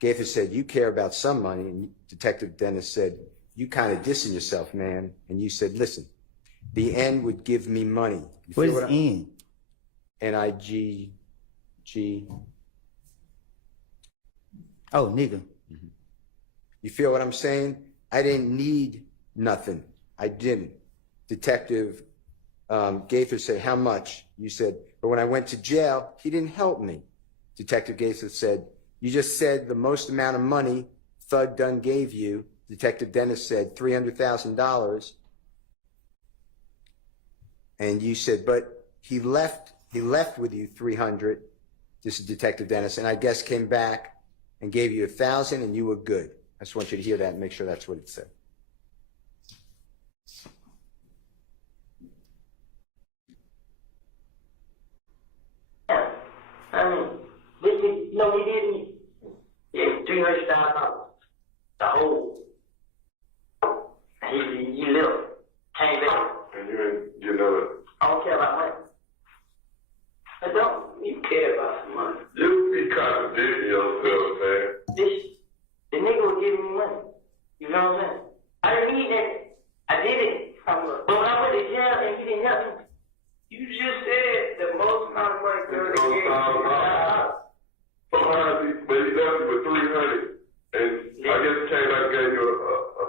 Gaither said, you care about some money. And Detective Dennis said, you kind of dissing yourself, man. And you said, listen, the N would give me money. What is N? N-I-G-G. Oh, nigga. You feel what I'm saying? I didn't need nothing. I didn't. Detective Gaither said, how much? You said, but when I went to jail, he didn't help me. Detective Gaither said, you just said the most amount of money Thug Dunn gave you. Detective Dennis said $300,000. And you said, but he left with you 300. This is Detective Dennis, and I guess came back and gave you 1,000 and you were good. I just want you to hear that and make sure that's what it said. I mean, this is, no, he didn't. Yeah, $300,000. The whole. He left. Came back. And you know it. I don't care about money. I don't. You care about some money. You be contradicting yourself, man. The nigga was giving me money. You know what I'm saying? I didn't need that. I did it. But when I went to jail and he didn't help me, you just said the most amount of money girl they gave me was $500. But he left you with 300, and I guess he came back and gave you a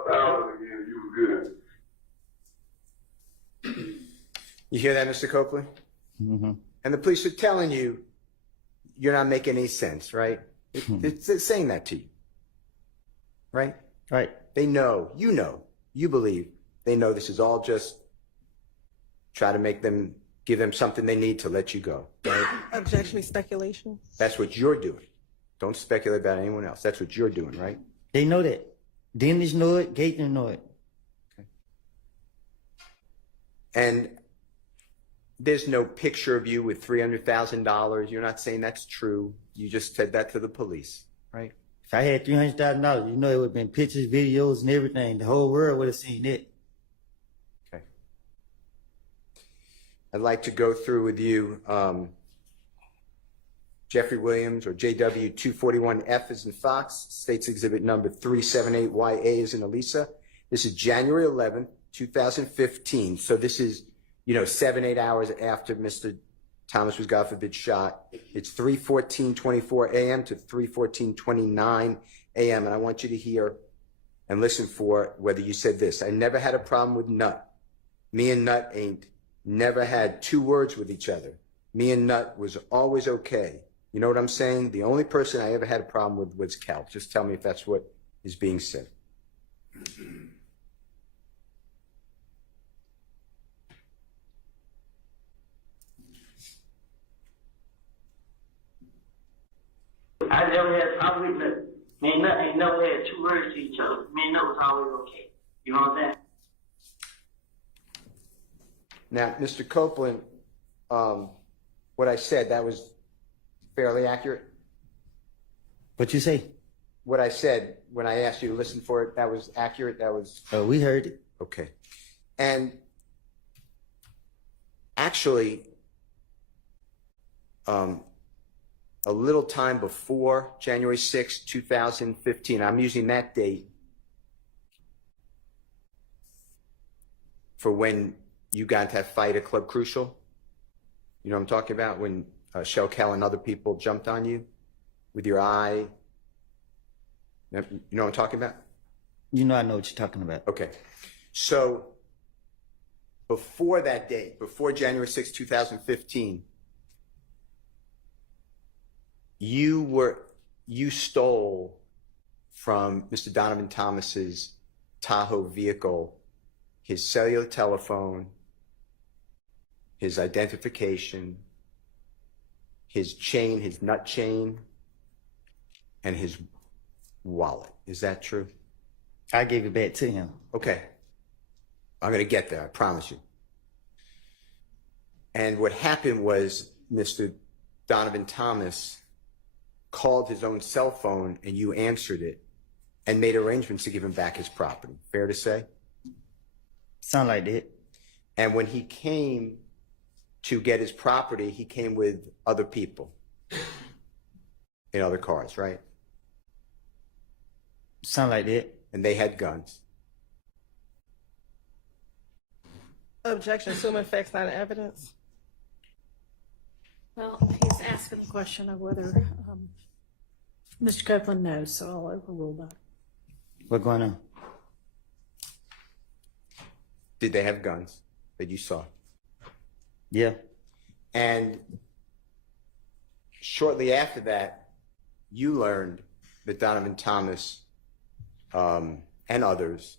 1,000 again. You were good. You hear that, Mr. Copeland? Mm-hmm. And the police are telling you you're not making any sense, right? It's saying that to you, right? Right. They know, you believe, they know this is all just try to give them something they need to let you go, right? Objection, speculation. That's what you're doing. Don't speculate about anyone else. That's what you're doing, right? They know that. Dennis know it. Gaither know it. Okay. And there's no picture of you with $300,000. You're not saying that's true. You just said that to the police, right? If I had $300,000, you know, it would have been pictures, videos, and everything. The whole world would have seen it. Okay. I'd like to go through with you Jeffrey Williams, or JW241F as in Fox, States Exhibit number 378YA as in Elisa. This is January 11th, 2015. So this is, 7-8 hours after Mr. Thomas was, God forbid, shot. It's 3:14:24 a.m. to 3:14:29 a.m. And I want you to hear and listen for whether you said this. I never had a problem with Nut. Me and Nut ain't never had two words with each other. Me and Nut was always okay. You know what I'm saying? The only person I ever had a problem with was Cal. Just tell me if that's what is being said. I never had a problem with nothing. Me and nothing ain't never two words to each other. Me and that was always okay. You know what I'm saying? Now, Mr. Copeland, what I said, that was fairly accurate? What you say? What I said when I asked you to listen for it, that was accurate? That was Oh, we heard it. okay. And actually, a little time before January 6, 2015, I'm using that date for when you got into that fight at Club Crucial. You know what I'm talking about? When Shell Kell and other people jumped on you with your eye. You know what I'm talking about? You know I know what you're talking about. Okay. So before that date, before January 6, 2015, you stole from Mr. Donovan Thomas's Tahoe vehicle his cellular telephone, his identification, his chain, his nut chain, and his wallet. Is that true? I gave it back to him. Okay. I'm going to get there, I promise you. And what happened was Mr. Donovan Thomas called his own cell phone and you answered it and made arrangements to give him back his property. Fair to say? Sound like that. And when he came to get his property, he came with other people in other cars, right? Sound like that. And they had guns. Objection, assuming facts not in evidence. Well, he's asking the question of whether Mr. Copeland knows, so I'll overrule that. What going on? Did they have guns that you saw? Yeah. And shortly after that, you learned that Donovan Thomas and others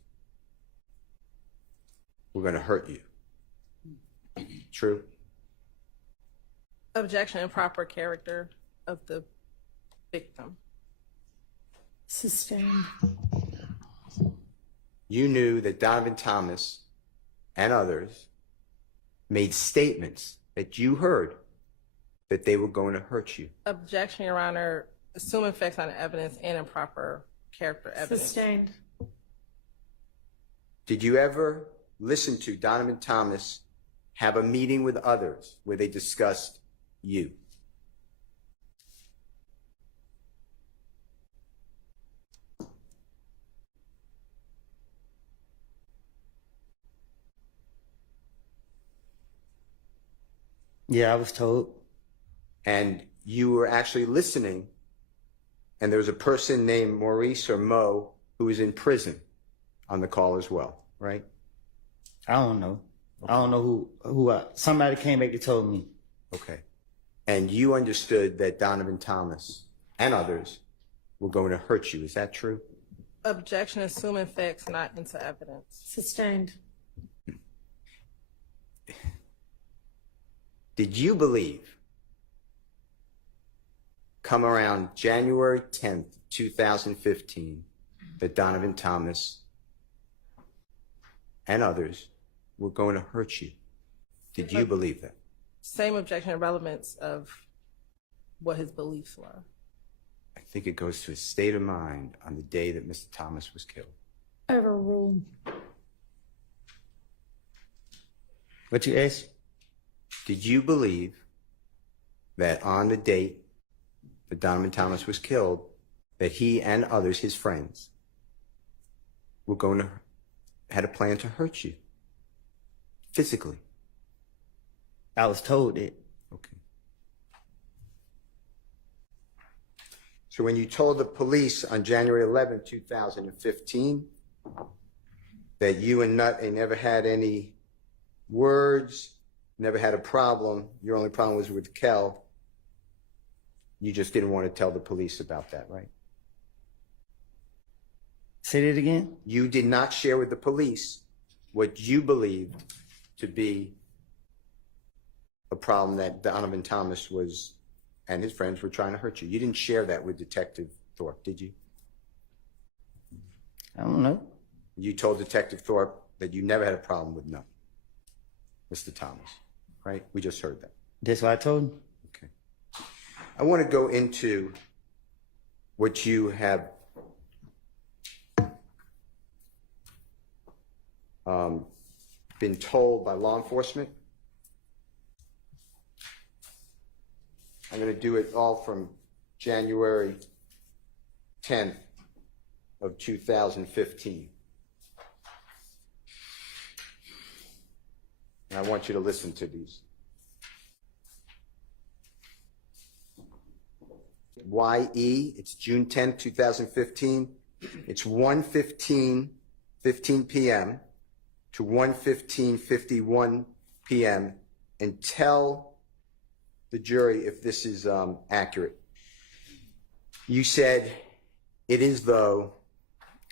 were going to hurt you. True? Objection, improper character of the victim. Sustained. You knew that Donovan Thomas and others made statements that you heard that they were going to hurt you. Objection, Your Honor, assuming facts not in evidence and improper character evidence. Sustained. Did you ever listen to Donovan Thomas have a meeting with others where they discussed you? Yeah, I was told. And you were actually listening, and there was a person named Maurice or Mo who was in prison on the call as well, right? I don't know. I don't know who somebody came back and told me. Okay. And you understood that Donovan Thomas and others were going to hurt you. Is that true? Objection, assuming facts not into evidence. Sustained. Did you believe, come around January 10th, 2015, that Donovan Thomas and others were going to hurt you? Did you believe that? Same objection and relevance of what his beliefs were. I think it goes to his state of mind on the day that Mr. Thomas was killed. Overruled. What you asked? Did you believe that on the date that Donovan Thomas was killed, that he and others, his friends, were going to, had a plan to hurt you? Physically? I was told it. Okay. So when you told the police on January 11, 2015, that you and Nut ain't never had any words, never had a problem, your only problem was with Kel, you just didn't want to tell the police about that, right? Say that again? You did not share with the police what you believed to be a problem that Donovan Thomas was and his friends were trying to hurt you. You didn't share that with Detective Thorpe, did you? I don't know. You told Detective Thorpe that you never had a problem with no, Mr. Thomas, right? We just heard that. That's what I told him. Okay. I want to go into what you have been told by law enforcement. I'm going to do it all from January 10th of 2015. And I want you to listen to these. YE, it's June 10th, 2015. It's 1:15 p.m. to 1:51 p.m. and tell the jury if this is accurate. You said, it is though,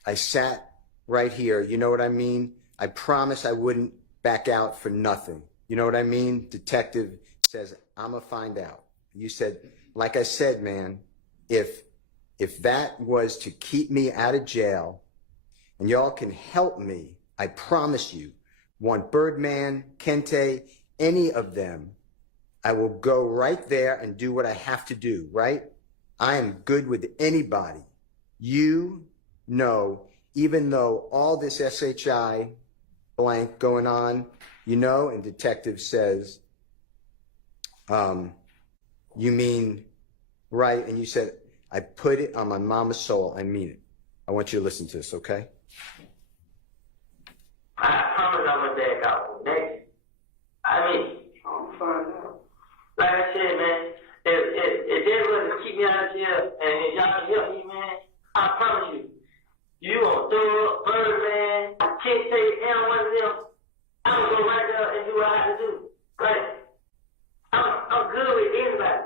I sat right here, you know what I mean? I promised I wouldn't back out for nothing. You know what I mean? Detective says, I'ma find out. You said, like I said, man, if that was to keep me out of jail and y'all can help me, I promise you, want Birdman, Kente, any of them, I will go right there and do what I have to do, right? I am good with anybody. You know, even though all this SHI blank going on, you know, and detective says, you mean, right? And you said, I put it on my mama's soul. I mean it. I want you to listen to this, okay? I promise I'm gonna back out next. I mean, I'm fine now. Like I said, man, if they was to keep me out of jail and y'all can help me, man, I promise you gonna throw up Birdman, can't say and one of them. I'm gonna go right there and do what I have to do. Like, I'm good with anybody.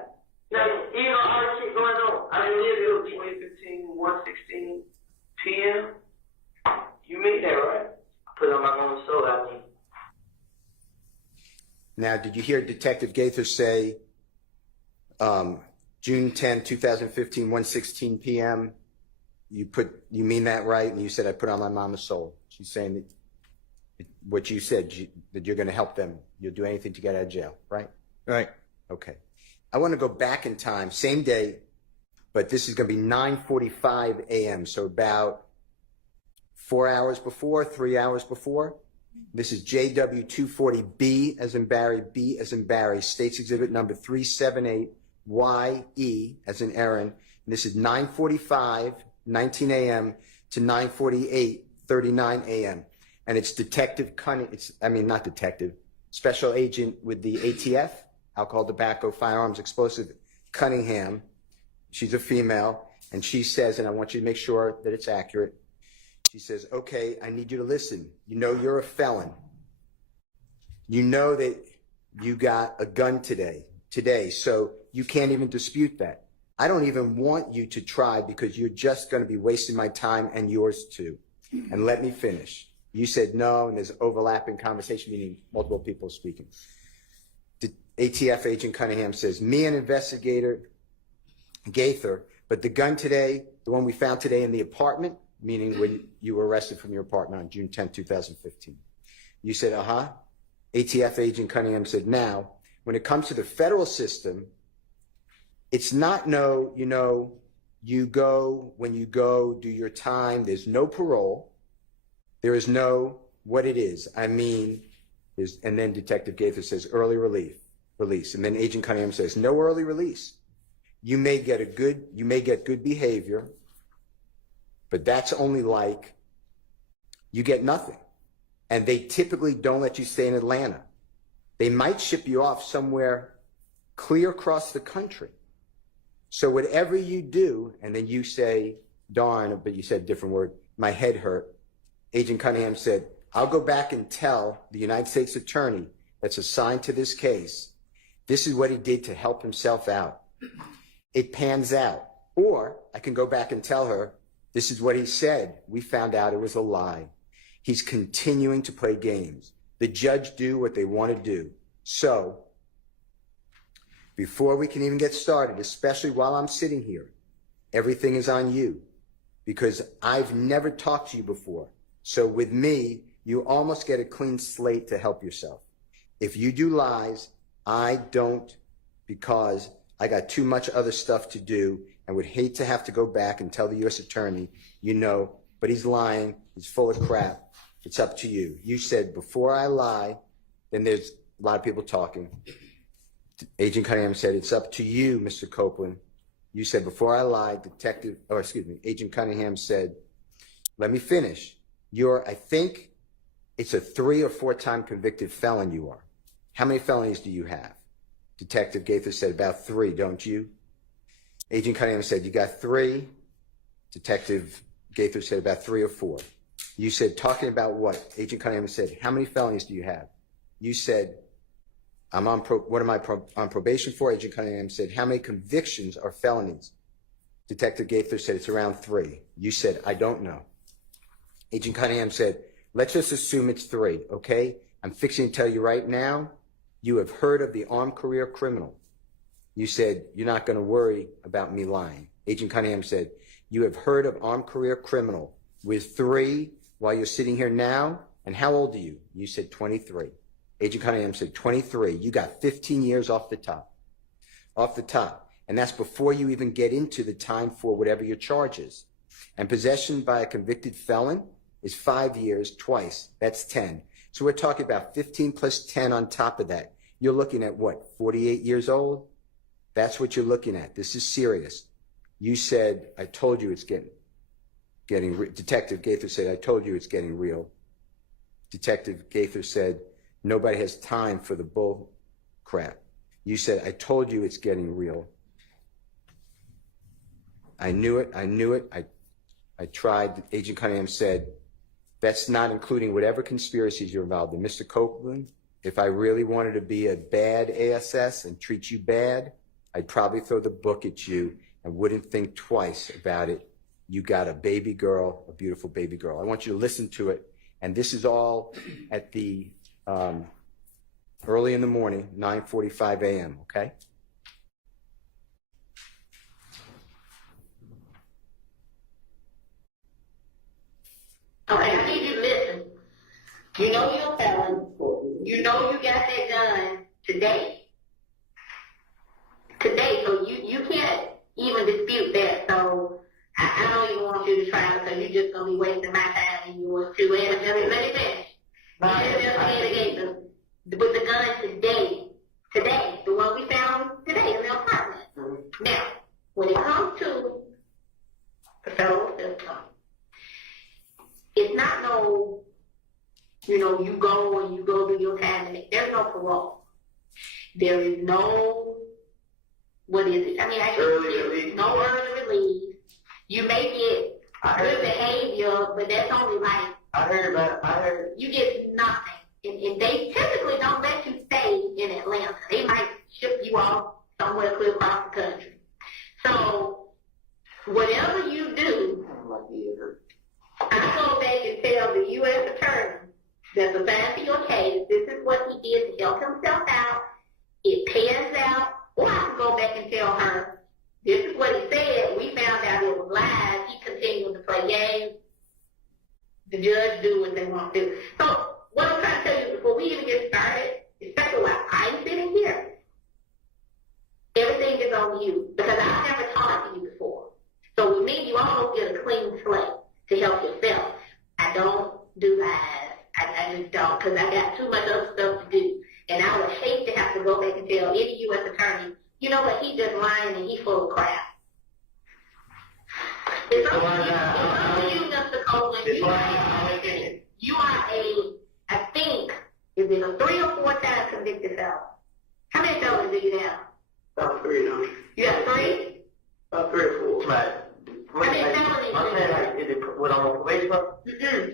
Now, even though all this shit going on, I mean, it'll be 1:15, 1:16 p.m. You mean that, right? Put on my own soul, I mean. Now, did you hear Detective Gaither say June 10, 2015, 1:16 p.m.? You mean that, right? And you said, I put on my mama's soul. She's saying that what you said, that you're going to help them. You'll do anything to get out of jail, right? Right. Okay. I want to go back in time, same day, but this is going to be 9:45 a.m., so about 4 hours before, 3 hours before. This is JW240B as in Barry, B as in Barry, States Exhibit number 378YE as in Aaron. And this is 9:45, 19 a.m. to 9:48, 39 a.m. And it's Detective Cunningham, not detective, Special Agent with the ATF, Alcohol, Tobacco, Firearms, Explosive, Cunningham. She's a female, and she says, and I want you to make sure that it's accurate, she says, okay, I need you to listen. You know you're a felon. You know that you got a gun today, so you can't even dispute that. I don't even want you to try because you're just going to be wasting my time and yours too. And let me finish. You said no, and there's overlapping conversation, meaning multiple people speaking. The ATF agent Cunningham says, me and investigator Gaither, but the gun today, the one we found today in the apartment, meaning when you were arrested from your apartment on June 10, 2015. You said, ATF agent Cunningham said, now, when it comes to the federal system, it's not you go, when you go, do your time, there's no parole. There is no what it is. And then Detective Gaither says, early release. And then Agent Cunningham says, no early release. You may get good behavior, but that's only like you get nothing. And they typically don't let you stay in Atlanta. They might ship you off somewhere clear across the country. So whatever you do, and then you say, darn, but you said a different word, my head hurt. Agent Cunningham said, I'll go back and tell the United States attorney that's assigned to this case, this is what he did to help himself out. It pans out. Or I can go back and tell her, this is what he said. We found out it was a lie. He's continuing to play games. The judge do what they want to do. So before we can even get started, especially while I'm sitting here, everything is on you. because I've never talked to you before. So with me, you almost get a clean slate to help yourself. If you do lies, I don't, because I got too much other stuff to do and would hate to have to go back and tell the U.S. attorney, you know, but he's lying, he's full of crap. It's up to you. You said, before I lie, then there's a lot of people talking. Agent Cunningham said, it's up to you, Mr. Copeland. You said, before I lie, Agent Cunningham said, let me finish. I think it's a 3 or 4 time convicted felon you are. How many felonies do you have? Detective Gaither said, about 3, don't you? Agent Cunningham said, you got 3. Detective Gaither said, about 3 or 4. You said, talking about what? Agent Cunningham said, how many felonies do you have? You said, what am I on probation for? Agent Cunningham said, how many convictions are felonies? Detective Gaither said, it's around 3. You said, I don't know. Agent Cunningham said, let's just assume it's 3, okay? I'm fixing to tell you right now, you have heard of the armed career criminal. You said, you're not going to worry about me lying. Agent Cunningham said, you have heard of armed career criminal with 3 while you're sitting here now, and how old are you? You said 23. Agent Cunningham said 23. You got 15 years off the top. Off the top. And that's before you even get into the time for whatever your charge is. And possession by a convicted felon is 5 years twice. That's 10. So we're talking about 15 plus 10 on top of that. You're looking at what, 48 years old? That's what you're looking at. This is serious. You said, I told you it's getting Detective Gaither said, I told you it's getting real. Detective Gaither said, nobody has time for the bull crap. You said, I told you it's getting real. I knew it. I tried. Agent Cunningham said, that's not including whatever conspiracies you're involved in. Mr. Copeland, if I really wanted to be a bad ASS and treat you bad, I'd probably throw the book at you and wouldn't think twice about it. You got a baby girl, a beautiful baby girl. I want you to listen to it. And this is all at the early in the morning, 9:45 a.m., okay? Okay, I need you to listen. You know you're a felon. You know you got that gun today. Today, so you can't even dispute that. So I don't even want you to try because you're just going to be wasting my time and yours too. And let me finish. With the gun today, the one we found today in the apartment. Mm-hmm. Now, when it comes to the federal system, it's not no, you go do your time and there's no parole. There is no, what is it? No early release. You may get good behavior, but that's only like, you get nothing. And they typically don't let you stay in Atlanta. They might ship you off somewhere clear across the country. So, whatever you do, I go back and tell the U.S. attorney that's assigned to your case, this is what he did to help himself out. It pans out. Or I can go back and tell her, this is what he said. We found out it was lies. He continued to play games. The judge do what they want to do. So, what I'm trying to tell you before we even get started, especially while I'm sitting here, everything is on you because I've never talked to you before. So with me, you almost get a clean slate to help yourself. I don't do lies. I just don't because I got too much other stuff to do. And I would hate to have to go back and tell any U.S. attorney, you know what, he just lying and he full of crap. It's up to you, Mr. Copeland. You are I think, is it a 3 or 4 time convicted felon? How many felons do you have? About 3, no? You have 3? About 3 or 4. Right. How many felonies? I'm saying, like, is it what I'm on probation for?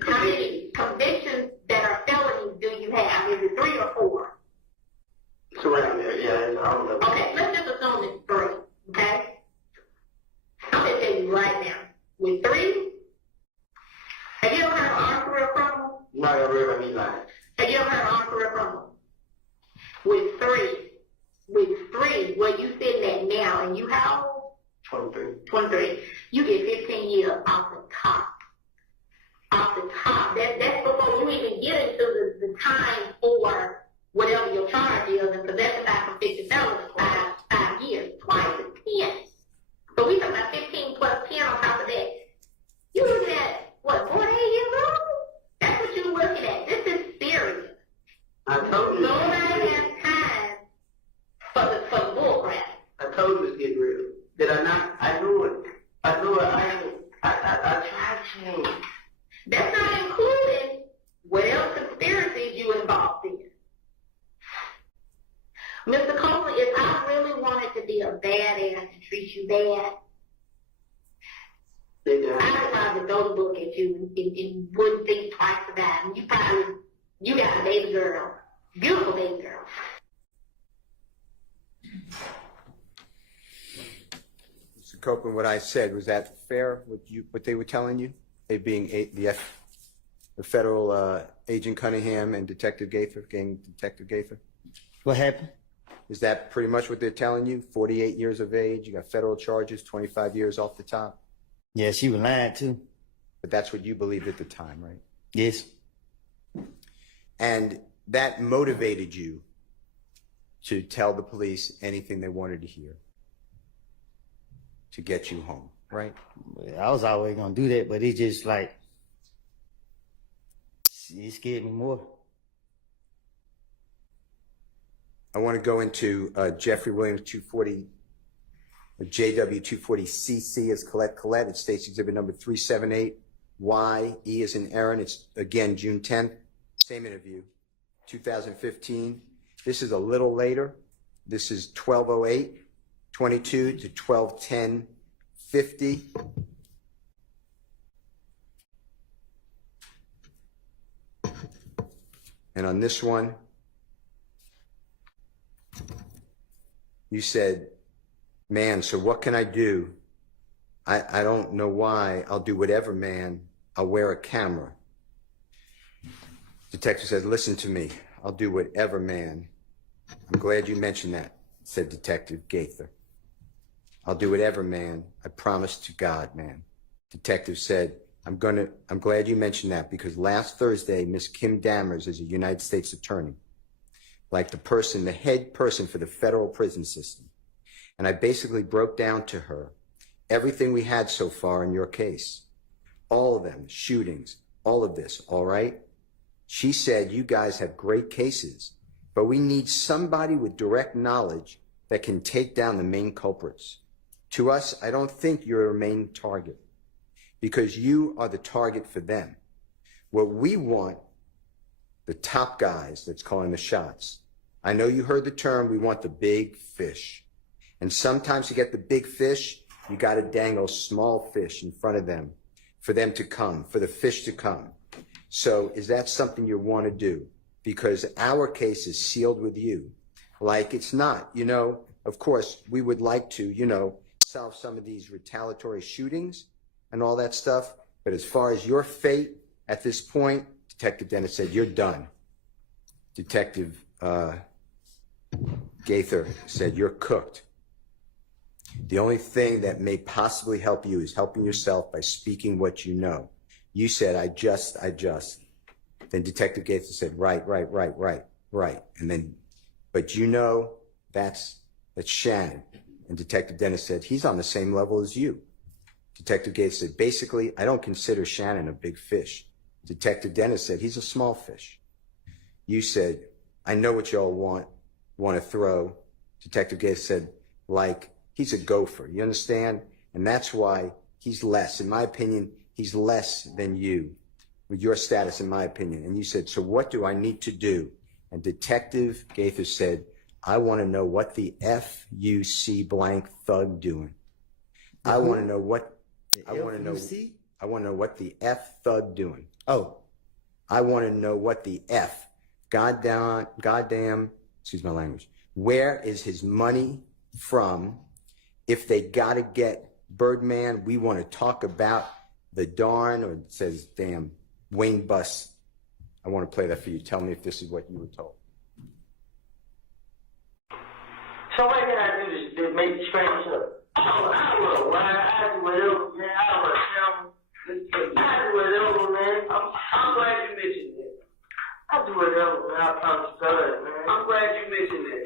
How many convictions that are felonies do you have? Is it 3 or 4? It's around there, yeah. I don't know. Okay, let's just assume it's 3, okay? I'm going to tell you right now. With 3, have you ever heard of armed career criminal? No, I never heard of me lying. Have you ever heard of armed career criminal? With 3, where you sitting at now, and you how old? 23. You get 15 years off the top. Off the top. That's before you even get into the time for whatever your charge is, and possession by convicted felon is 5 years, twice is 10. So we talking about 15 plus 10 on top of that. You looking at, what, 48 years old? That's what you're looking at. This is serious. I told you. Nobody has time for the bull crap. I told you it's getting real. Did I not? I knew it. I knew it. I tried to. That's not including whatever conspiracies you involved in. Mr. Copeland, if I really wanted to be a badass and treat you bad, I'd probably throw the book at you and wouldn't think twice about it. You got a baby girl. Beautiful baby girl. Mr. Copeland, what I said, was that fair, what they were telling you? They being the federal Agent Cunningham and Detective Gaither, Gang Detective Gaither? What happened? Is that pretty much what they're telling you? 48 years of age, you got federal charges, 25 years off the top? Yeah, she was lying too. But that's what you believed at the time, right? Yes. And that motivated you to tell the police anything they wanted to hear to get you home, right? I was always gonna do that, but it just like, it scared me more. I want to go into Jeffrey Williams 240, JW 240CC as Colette. It states exhibit number 378. Y, E is in Aaron. It's again June 10th. Same interview, 2015. This is a little later. This is 12:08:22 to 12:10:50. And on this one, you said, man, so what can I do? I don't know why. I'll do whatever, man. I'll wear a camera. Detective said, listen to me. I'll do whatever, man. I'm glad you mentioned that, said Detective Gaither. I'll do whatever, man. I promise to God, man. Detective said, I'm glad you mentioned that because last Thursday, Miss Kim Dammers is a United States attorney, like the head person for the federal prison system. And I basically broke down to her everything we had so far in your case. All of them, shootings, all of this, all right? She said, you guys have great cases, but we need somebody with direct knowledge that can take down the main culprits. To us, I don't think you're a main target because you are the target for them. What we want, the top guys that's calling the shots. I know you heard the term, we want the big fish. And sometimes to get the big fish, you got to dangle small fish in front of them for them to come, for the fish to come. So is that something you want to do? Because our case is sealed with you. Like it's not, of course, we would like to, solve some of these retaliatory shootings and all that stuff. But as far as your fate at this point, Detective Dennis said, you're done. Detective Gaither said, you're cooked. The only thing that may possibly help you is helping yourself by speaking what you know. You said, I just. Then Detective Gaither said, right. And then, but that's Shannon. And Detective Dennis said, he's on the same level as you. Detective Gaither said, basically, I don't consider Shannon a big fish. Detective Dennis said, he's a small fish. You said, I know what y'all want to throw. Detective Gaither said, like, he's a gopher, you understand? And that's why he's less. In my opinion, he's less than you with your status, in my opinion. And you said, so what do I need to do? And Detective Gaither said, I want to know what the FUC blank thug doing. I want to know what the F thug doing. Oh. I want to know what the F, goddamn, excuse my language. Where is his money from? If they got to get Birdman, we want to talk about the darn, or it says, damn, Wayne Bus. I want to play that for you. Tell me if this is what you were told. So what can I do to make it straighten up? I don't know why. I do whatever, man. I don't know. I do whatever, man. I'm glad you mentioned that. I do whatever, man. I promise God, man. I'm glad you mentioned that.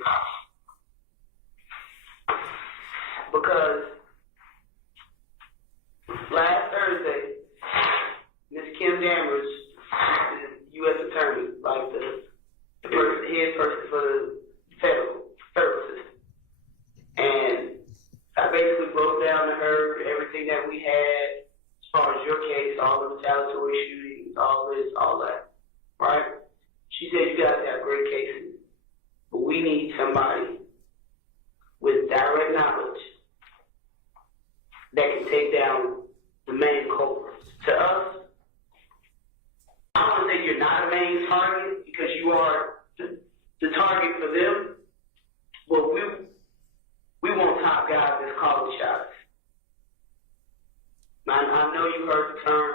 Because last Thursday, Ms. Kim Dammers, the U.S. Attorney, like the head person for the federal system, and I basically broke down to her everything that we had as far as your case, all the retaliatory shootings, all this, all that, right? She said, you guys have great cases, but we need somebody with direct knowledge that can take down the main culprits. To us, I don't want to say you're not a main target because you are the target for them, but we want top guys that's calling shots. I know you heard the term,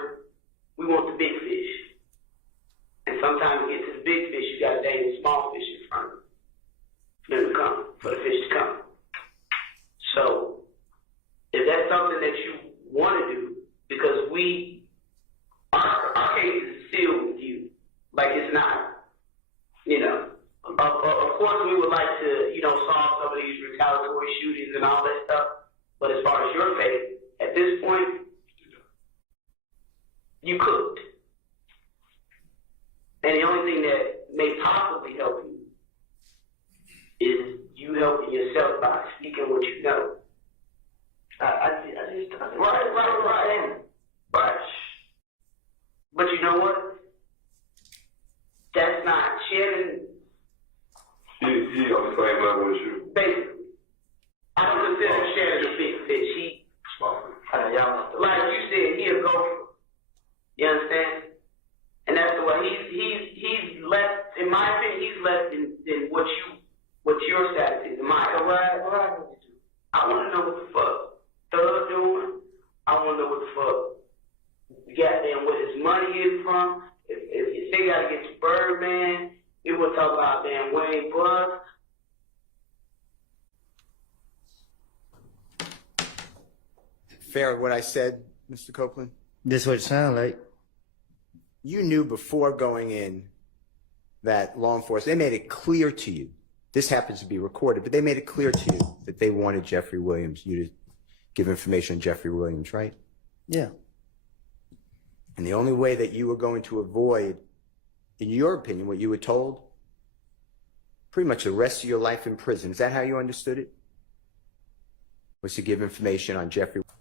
we want the big fish. And sometimes to get to the big fish, you got to dang small fish in front of them. For them to come, for the fish to come. So, if that's something that you want to do, because our case is sealed with you. Like it's not, you know. Of course, we would like to, you know, solve some of these retaliatory shootings and all that stuff. But as far as your faith, at this point, you could. And the only thing that may possibly help you is you helping yourself by speaking what you know. Right. But you know what? That's not Shannon. He on the same level as you. Basically, I don't consider Shannon a big fish. He, like you said, he a gopher. You understand? And that's the way he's less. In my opinion, he's less than what your status is. In my opinion, I want to know what the fuck Thug doing. I want to know what the fuck goddamn where his money is from. If they got to get to Birdman, we will talk about damn Wayne Bus. Fair what I said, Mr. Copeland? That's what it sounds like. You knew before going in that law enforcement, they made it clear to you, this happens to be recorded, but they made it clear to you that they wanted Jeffrey Williams, you to give information on Jeffrey Williams, right? Yeah. And the only way that you were going to avoid, in your opinion, what you were told, pretty much the rest of your life in prison, is that how you understood it? Was to give information on Jeffrey Williams?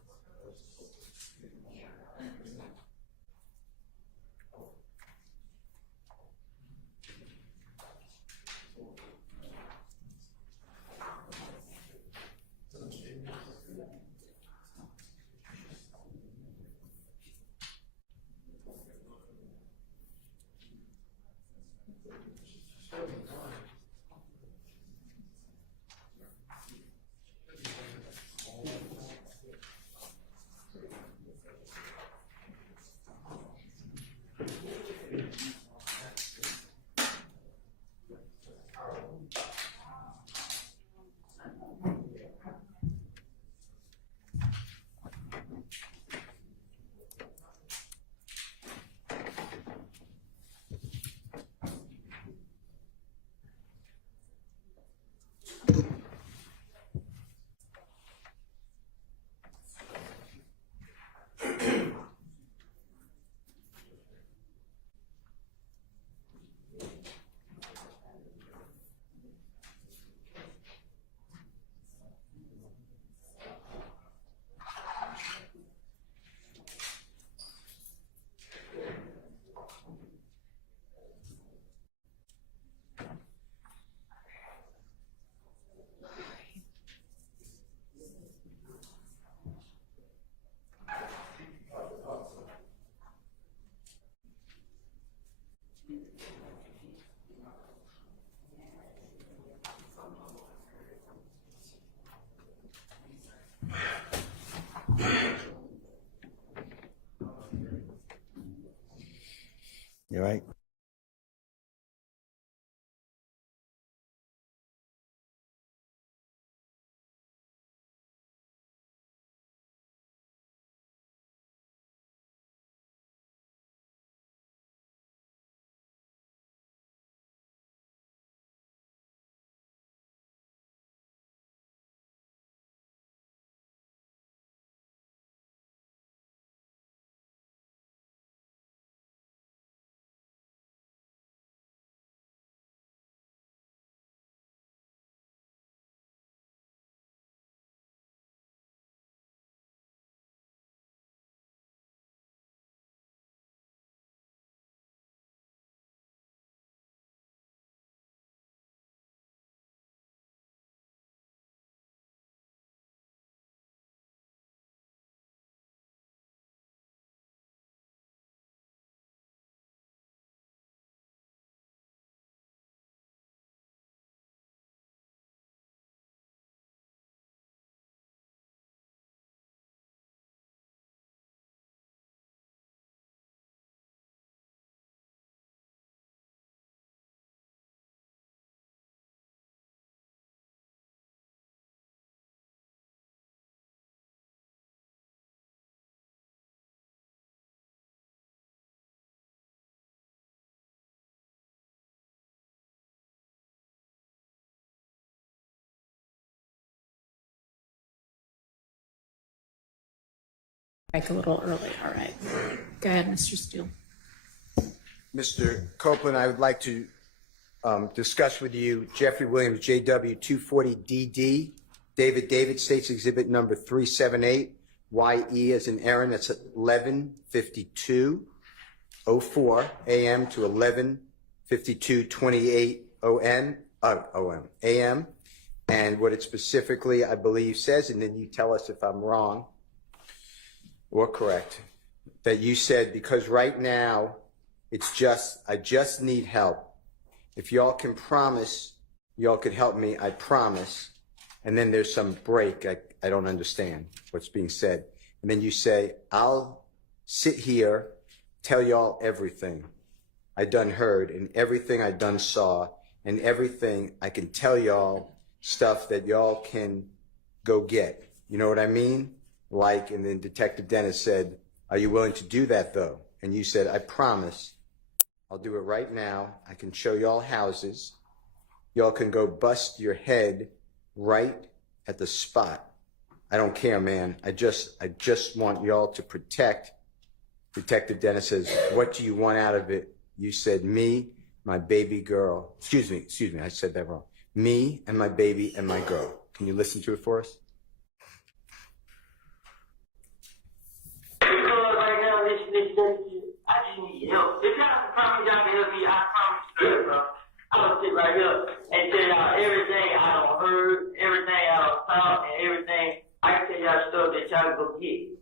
You're right. Back a little early, all right. Go ahead, Mr. Steele. Mr. Copeland, I would like to discuss with you Jeffrey Williams, JW 240DD, David, States Exhibit number 378, YE as in Aaron, that's 11:52:04 a.m. to 11:52:28 a.m. And what it specifically, I believe, says, and then you tell us if I'm wrong or correct, that you said, because right now, I just need help. If y'all can promise, y'all could help me, I promise. And then there's some break. I don't understand what's being said. And then you say, I'll sit here, tell y'all everything I done heard and everything I done saw and everything I can tell y'all, stuff that y'all can go get. You know what I mean? Like, and then Detective Dennis said, are you willing to do that though? And you said, I promise. I'll do it right now. I can show y'all houses. Y'all can go bust your head right at the spot. I don't care, man. I just want y'all to protect. Detective Dennis says, what do you want out of it? You said, me, my baby girl. Excuse me, I said that wrong. Me and my baby and my girl. Can you listen to it for us? Right now, I just need help. If y'all can promise y'all can help me, I promise you, bro. I'll sit right here and tell y'all everything I done heard, everything I done saw, and everything. I can tell y'all stuff that y'all can go get.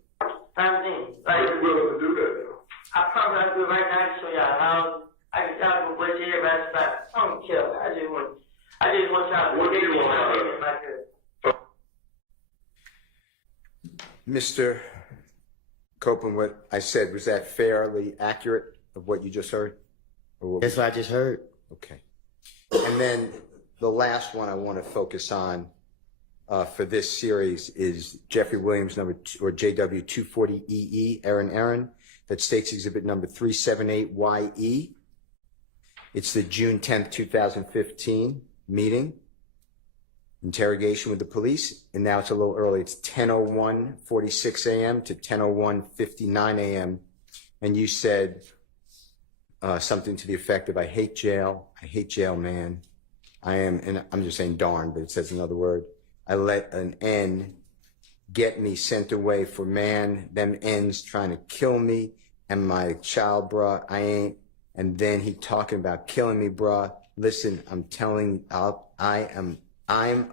Understand? Like, Are you willing to do that now? I promise I'll do it right now. I can show y'all houses. I can tell you what everybody's about. I don't care. I just want y'all to What do you want? like that. Mr. Copeland, what I said, was that fairly accurate of what you just heard? Or what That's what I just heard. Okay. And then the last one I want to focus on for this series is Jeffrey Williams, number two, or JW 240EE, Aaron, that States Exhibit number 378YE. It's the June 10th, 2015 meeting, interrogation with the police, and now it's a little early. It's 10:01:46 a.m. to 10:01:59 a.m. And you said something to the effect of, I hate jail, man. And I'm just saying darn, but it says another word. I let an N get me sent away for man, them N's trying to kill me and my child, bruh, I ain't. And then he talking about killing me, bruh. Listen, I'm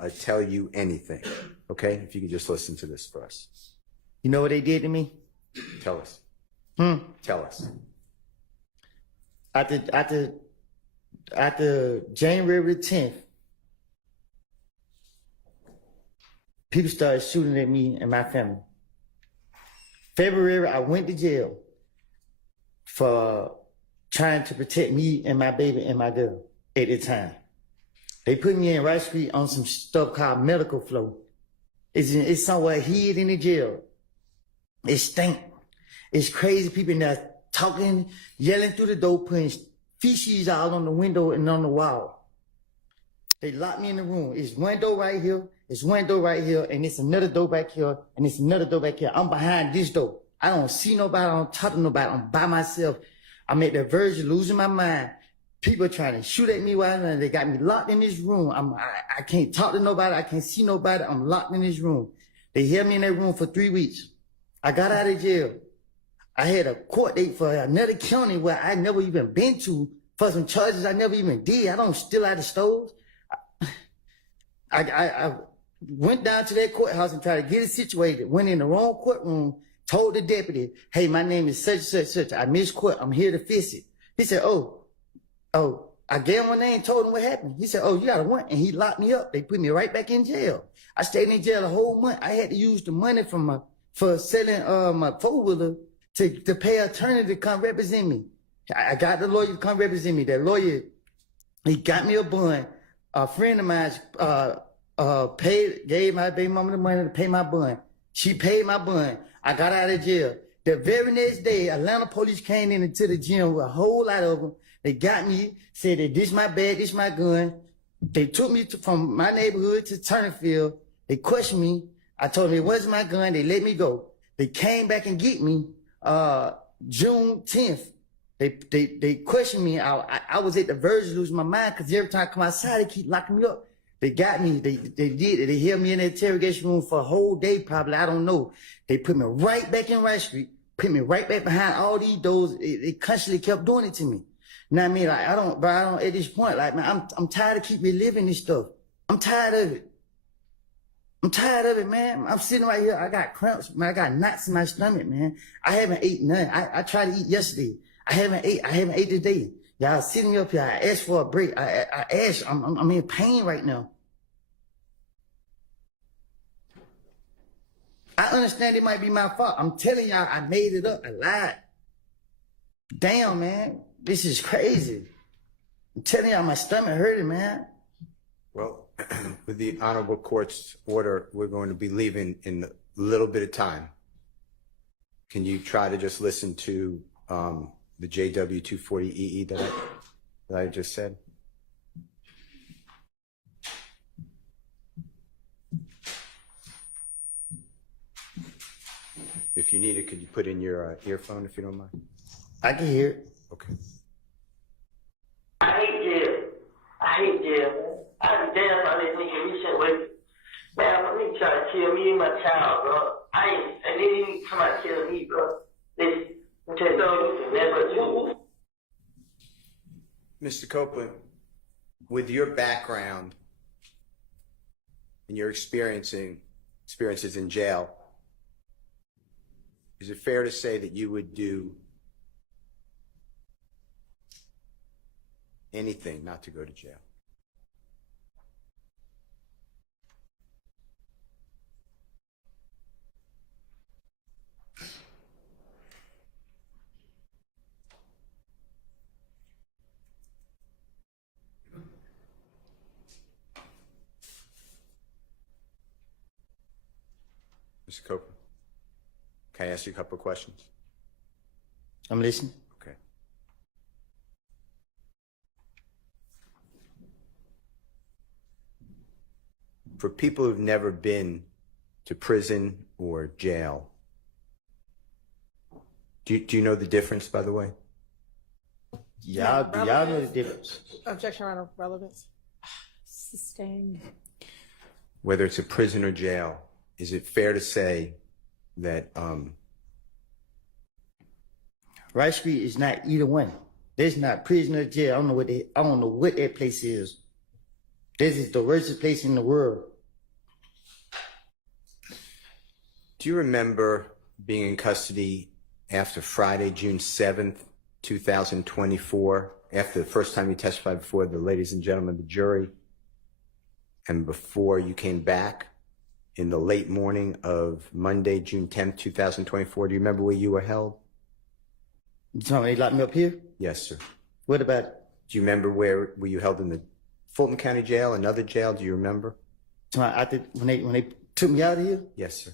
a tell you anything. Okay? If you could just listen to this for us. You know what they did to me? Tell us. Tell us. After January 10th, people started shooting at me and my family. February, I went to jail for trying to protect me and my baby and my girl at the time. They put me in Rice Street on some stuff called medical flow. It's somewhere hid in the jail. It stink. It's crazy people in there talking, yelling through the door, putting feces all on the window and on the wall. They locked me in the room. It's one door right here, it's one door right here, and it's another door back here, and it's another door back here. I'm behind this door. I don't see nobody, I don't talk to nobody, I'm by myself. I'm at the verge of losing my mind. People trying to shoot at me while they got me locked in this room. I can't talk to nobody, I can't see nobody, I'm locked in this room. They held me in that room for 3 weeks. I got out of jail. I had a court date for another county where I never even been to for some charges I never even did. I don't steal out of stores. I went down to that courthouse and tried to get it situated. Went in the wrong courtroom, told the deputy, hey, my name is such, such, such. I missed court. I'm here to fix it. He said, oh, I gave him my name, told him what happened. He said, oh, you got a warrant. And he locked me up. They put me right back in jail. I stayed in jail a whole month. I had to use the money for selling my four-wheeler to pay an attorney to come represent me. I got the lawyer to come represent me. That lawyer, he got me a bond. A friend of mine gave my baby mama the money to pay my bond. She paid my bond. I got out of jail. The very next day, Atlanta police came into the gym with a whole lot of them. They got me, said that this my bag, this my gun. They took me from my neighborhood to Turnerfield. They questioned me. I told them it wasn't my gun. They let me go. They came back and get me June 10th. They questioned me. I was at the verge of losing my mind because every time I come outside, they keep locking me up. They got me. They did it. They held me in the interrogation room for a whole day, probably. I don't know. They put me right back in Rice Street, put me right back behind all these doors. They constantly kept doing it to me. You know what I mean? Like, I don't, at this point, like, man, I'm tired of keep reliving this stuff. I'm tired of it. I'm tired of it, man. I'm sitting right here. I got cramps, man. I got knots in my stomach, man. I haven't ate none. I tried to eat yesterday. I haven't ate today. Y'all sitting up here. I asked for a break. I asked. I'm in pain right now. I understand it might be my fault. I'm telling y'all, I made it up. I lied. Damn, man. This is crazy. I'm telling y'all, my stomach hurting, man. Well, with the Honorable Court's order, we're going to be leaving in a little bit of time. Can you try to just listen to the JW 240EE that I just said? If you need it, could you put in your earphone if you don't mind? I can hear it. Okay. I hate jail. I hate jail, man. I'd be damn if I let nigga recent with man, for me try to kill me and my child, bro. And then you come out and kill me, bro. Listen, I'm telling you, man, but you. Mr. Copeland, with your background and your experiences in jail, is it fair to say that you would do anything not to go to jail? Mr. Copeland, can I ask you a couple of questions? I'm listening. Okay. For people who've never been to prison or jail, do you know the difference, by the way? Y'all know the difference. Objection, Your Honor, relevance. Sustained. Whether it's a prison or jail, is it fair to say that Rice Street is not either one. There's not prison or jail. I don't know what that place is. This is the worst place in the world. do you remember being in custody after Friday, June 7th, 2024, after the first time you testified before the ladies and gentlemen of the jury, and before you came back in the late morning of Monday, June 10th, 2024? Do you remember where you were held? You talking about they locked me up here? Yes, sir. What about it? Do you remember where were you held in the Fulton County Jail, another jail? Do you remember? When they took me out of here? Yes, sir.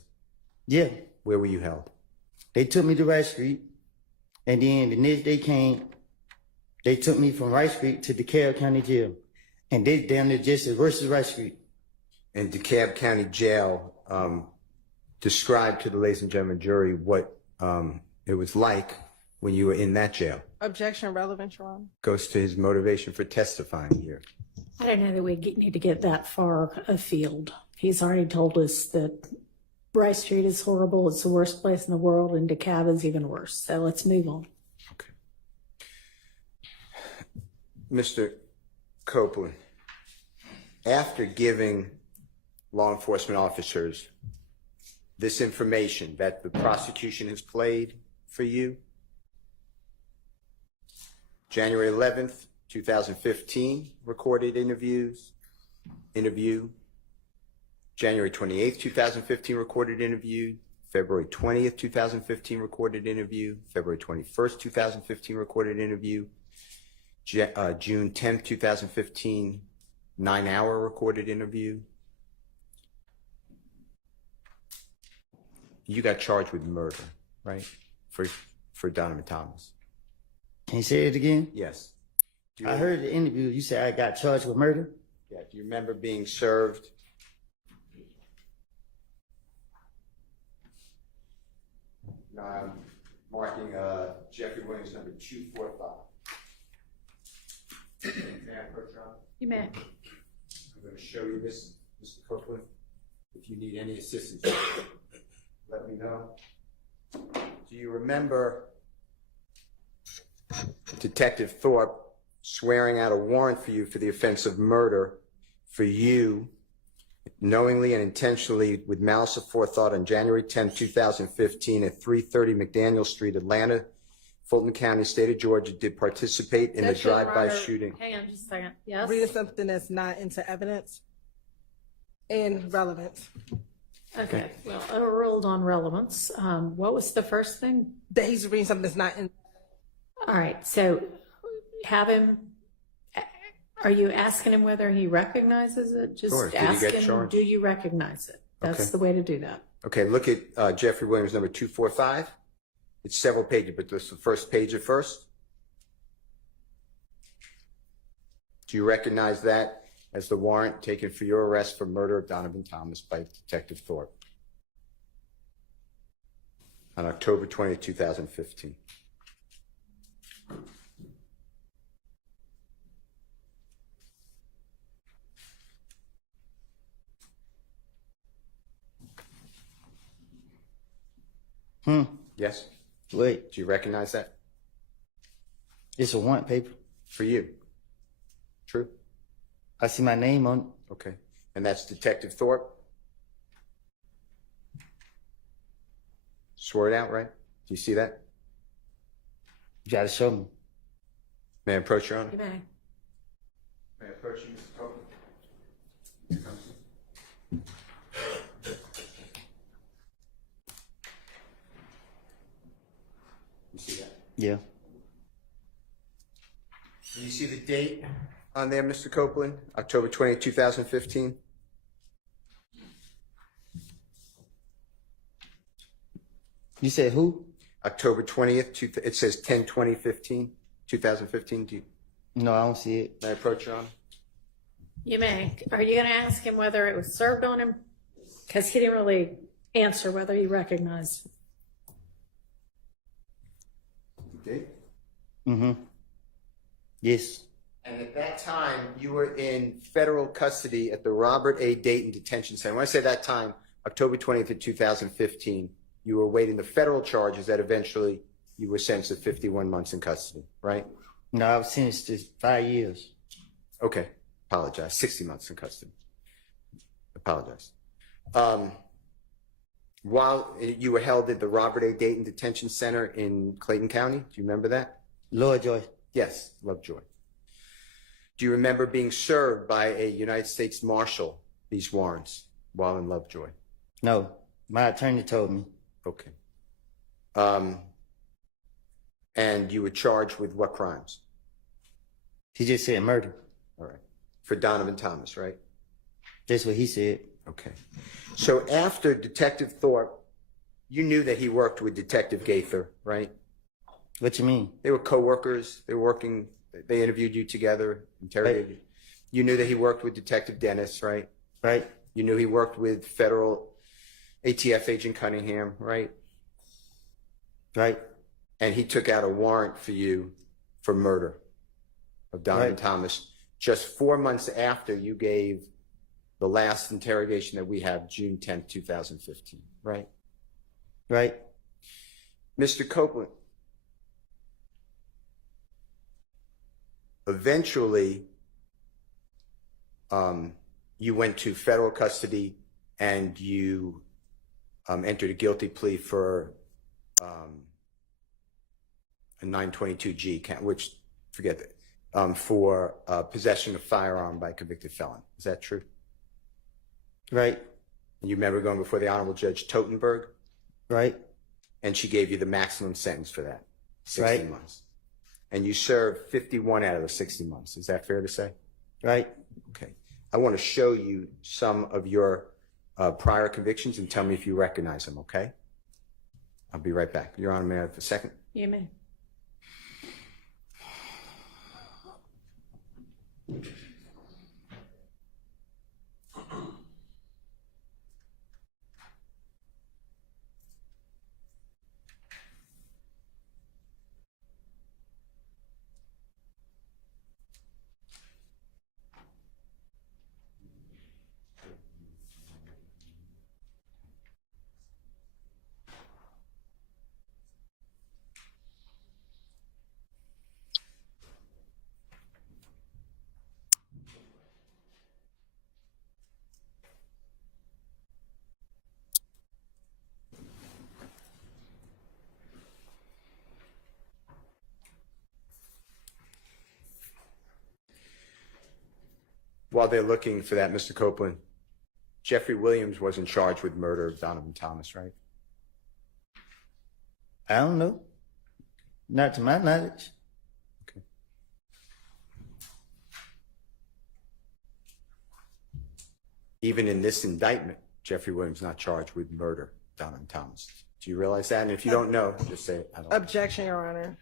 Yeah. Where were you held? They took me to Rice Street, and then the next day came, they took me from Rice Street to DeKalb County Jail. And they down there just as worse as Rice Street. And DeKalb County Jail, describe to the ladies and gentlemen jury what it was like when you were in that jail. Objection, relevant, Your Honor. Goes to his motivation for testifying here. I don't know that we need to get that far afield. He's already told us that Rice Street is horrible. It's the worst place in the world, and DeKalb is even worse. So let's move on. Okay. Mr. Copeland, after giving law enforcement officers this information that the prosecution has played for you, January 11th, 2015, recorded interview, January 28th, 2015, recorded interview, February 20th, 2015, recorded interview, February 21st, 2015, recorded interview, June 10th, 2015, 9-hour recorded interview. You got charged with murder, right? For Donovan Thomas. Can you say it again? Yes. I heard the interview. You said I got charged with murder? Yeah. Do you remember being served Now I'm marking Jeffrey Williams number 245. May I approach your honor? You may. I'm going to show you this, Mr. Copeland. If you need any assistance, let me know. Do you remember Detective Thorpe swearing out a warrant for you for the offense of murder for you knowingly and intentionally with malice aforethought on January 10, 2015 at 330 McDaniel Street, Atlanta, Fulton County, state of Georgia, did participate in the That's your drive-by honor. shooting? Hang on just a second. Yes? Reading something that's not into evidence and relevance. Okay, well, overruled on relevance. What was the first thing? That he's reading something that's not in. All right, so have him, are you asking him whether he recognizes it? Just Sure. Did he ask get him, charged? do you recognize it? That's Okay. the way to do that. Okay, look at Jeffrey Williams number 245. It's several pages, but this is the first page at first. Do you recognize that as the warrant taken for your arrest for murder of Donovan Thomas by Detective Thorpe on October 20th, 2015? Yes? Wait, Do you recognize that? it's a warrant paper. For you? True? I see my name on it. Okay. And that's Detective Thorpe? Swore it out, right? Do you see that? You gotta show me. May I approach your honor? You may. May I approach you, Mr. Copeland? Here comes he. You see that? Yeah. Do you see the date on there, Mr. Copeland? October 20th, 2015? You said who? October 20th, it says 10/20/15, 2015. Do you, No, I don't see it. may I approach your honor? You may. Are you going to ask him whether it was served on him? Because he didn't really answer whether he recognized. The date? Mm-hmm. Yes. And at that time, you were in federal custody at the Robert A. Dayton Detention Center. When I say that time, October 20th of 2015, you were awaiting the federal charges that eventually you were sentenced to 51 months in custody, right? No, I was sentenced to 5 years. Okay, apologize. 60 months in custody. Apologize. While you were held at the Robert A. Dayton Detention Center in Clayton County, do you remember that? Lovejoy. Yes, Lovejoy. Do you remember being served by a United States Marshal these warrants while in Lovejoy? No, my attorney told me. Okay. And you were charged with what crimes? He just said murder. All right. For Donovan Thomas, right? That's what he said. Okay. So after Detective Thorpe, you knew that he worked with Detective Gaither, right? What you mean? They were co-workers. They were working. They interviewed you together, interrogated you. You knew that he worked with Detective Dennis, right? Right? You knew he worked with federal ATF agent Cunningham, right? Right? And he took out a warrant for you for murder of Donovan Right. Thomas just 4 months after you gave the last interrogation that we have, June 10th, 2015, right? Right? Mr. Copeland, eventually, you went to federal custody and you entered a guilty plea for a 922G count, which, forget that, for possession of firearm by a convicted felon. Is that true? Right? You remember going before the Honorable Judge Totenberg, Right? and she gave you the maximum sentence for that, 60 Right. months. And you served 51 out of the 60 months. Is that fair to say? Right? Okay. I want to show you some of your prior convictions and tell me if you recognize them, okay? I'll be right back. Your Honor, may I have a second? You may. While they're looking for that, Mr. Copeland, Jeffrey Williams wasn't charged with murder of Donovan Thomas, right? I don't know. Not to my knowledge. Okay. Even in this indictment, Jeffrey Williams not charged with murder of Donovan Thomas. Do you realize that? And if you don't know, just say, I don't know. Objection, Your Honor.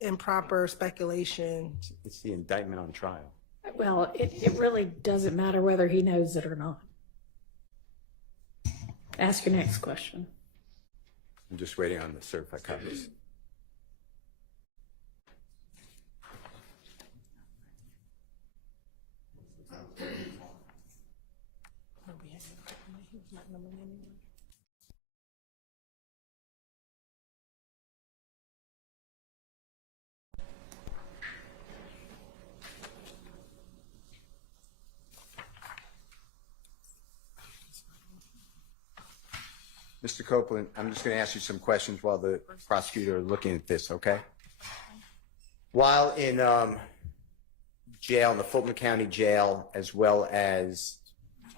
Improper speculation. It's the indictment on trial. Well, it really doesn't matter whether he knows it or not. Ask your next question. I'm just waiting on the certified copies. Mr. Copeland, I'm just going to ask you some questions while the prosecutor is looking at this, okay? While in jail, in the Fulton County Jail, as well as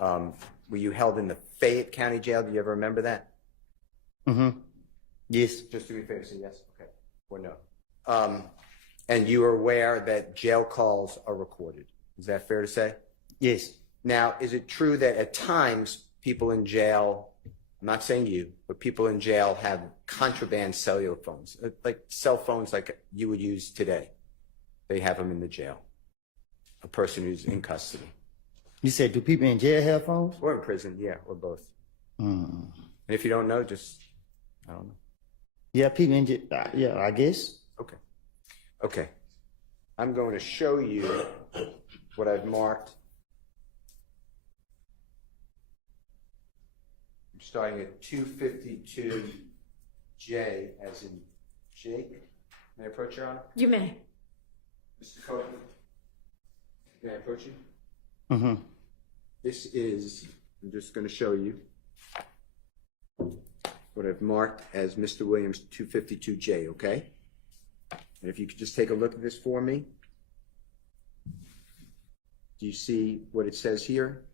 were you held in the Fayette County Jail? Do you ever remember that? Mm-hmm. Yes. Just to be fair, say yes, okay, or no. And you are aware that jail calls are recorded. Is that fair to say? Yes. Now, is it true that at times people in jail, I'm not saying you, but people in jail have contraband cellular phones, like cell phones like you would use today? They have them in the jail. A person who's in custody. You said, do people in jail have phones? Or in prison, yeah, or both. Mm. And if you don't know, just, I don't know. Yeah, people in jail. Yeah, I guess. Okay. Okay. I'm going to show you what I've marked. I'm starting at 252J as in Jake. May I approach, Your Honor? You may. Mr. Copeland, may I approach you? Mm-hmm. This is, I'm just going to show you what I've marked as Mr. Williams 252J, okay? And if you could just take a look at this for me. Do you see what it says here?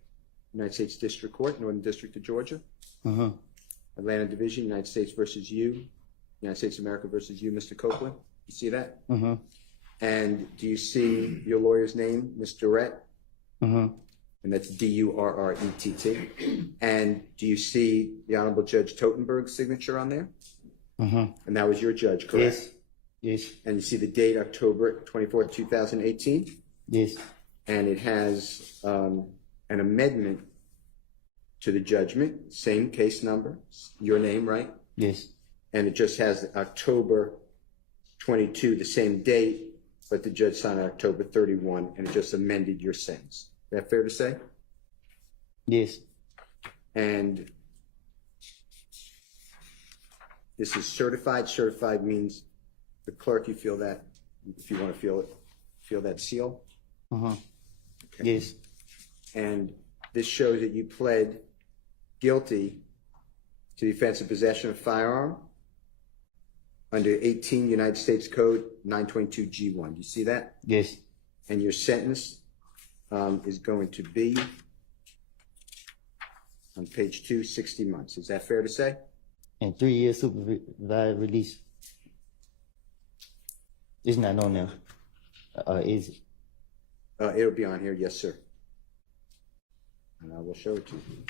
United States District Court, Northern District of Georgia. Mm-hmm. Atlanta Division, United States versus you. United States of America versus you, Mr. Copeland. You see that? Mm-hmm. And do you see your lawyer's name, Ms. Durrett? Mm-hmm. And that's D-U-R-R-E-T-T. And do you see the Honorable Judge Totenberg's signature on there? Mm-hmm. And that was your judge, correct? Yes. Yes. And you see the date, October 24th, 2018? Yes. And it has an amendment to the judgment, same case number, your name, right? Yes. And it just has October 22, the same date, but the judge signed October 31, and it just amended your sentence. Is that fair to say? Yes. And this is certified. Certified means the clerk, you feel that, if you want to feel that seal? Mm-hmm. Okay. Yes. And this shows that you pled guilty to the offense of possession of firearm under 18 United States Code 922G1. Do you see that? Yes. And your sentence is going to be on page 2, 60 months. Is that fair to say? And 3 years supervised release. It's not on there. Is it? It'll be on here, yes, sir. And I will show it to you.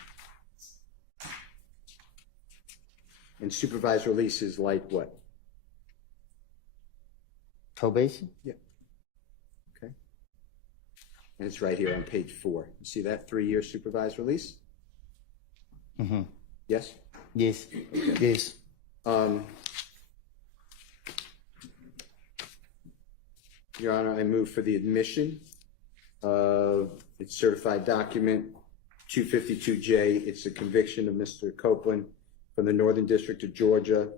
And supervised release is like what? Probation? Yeah. Okay. And it's right here on page 4. You see that 3-year supervised release? Mm-hmm. Yes? Yes. Yes. Your Honor, I move for the admission of its certified document 252J. It's a conviction of Mr. Copeland from the Northern District of Georgia.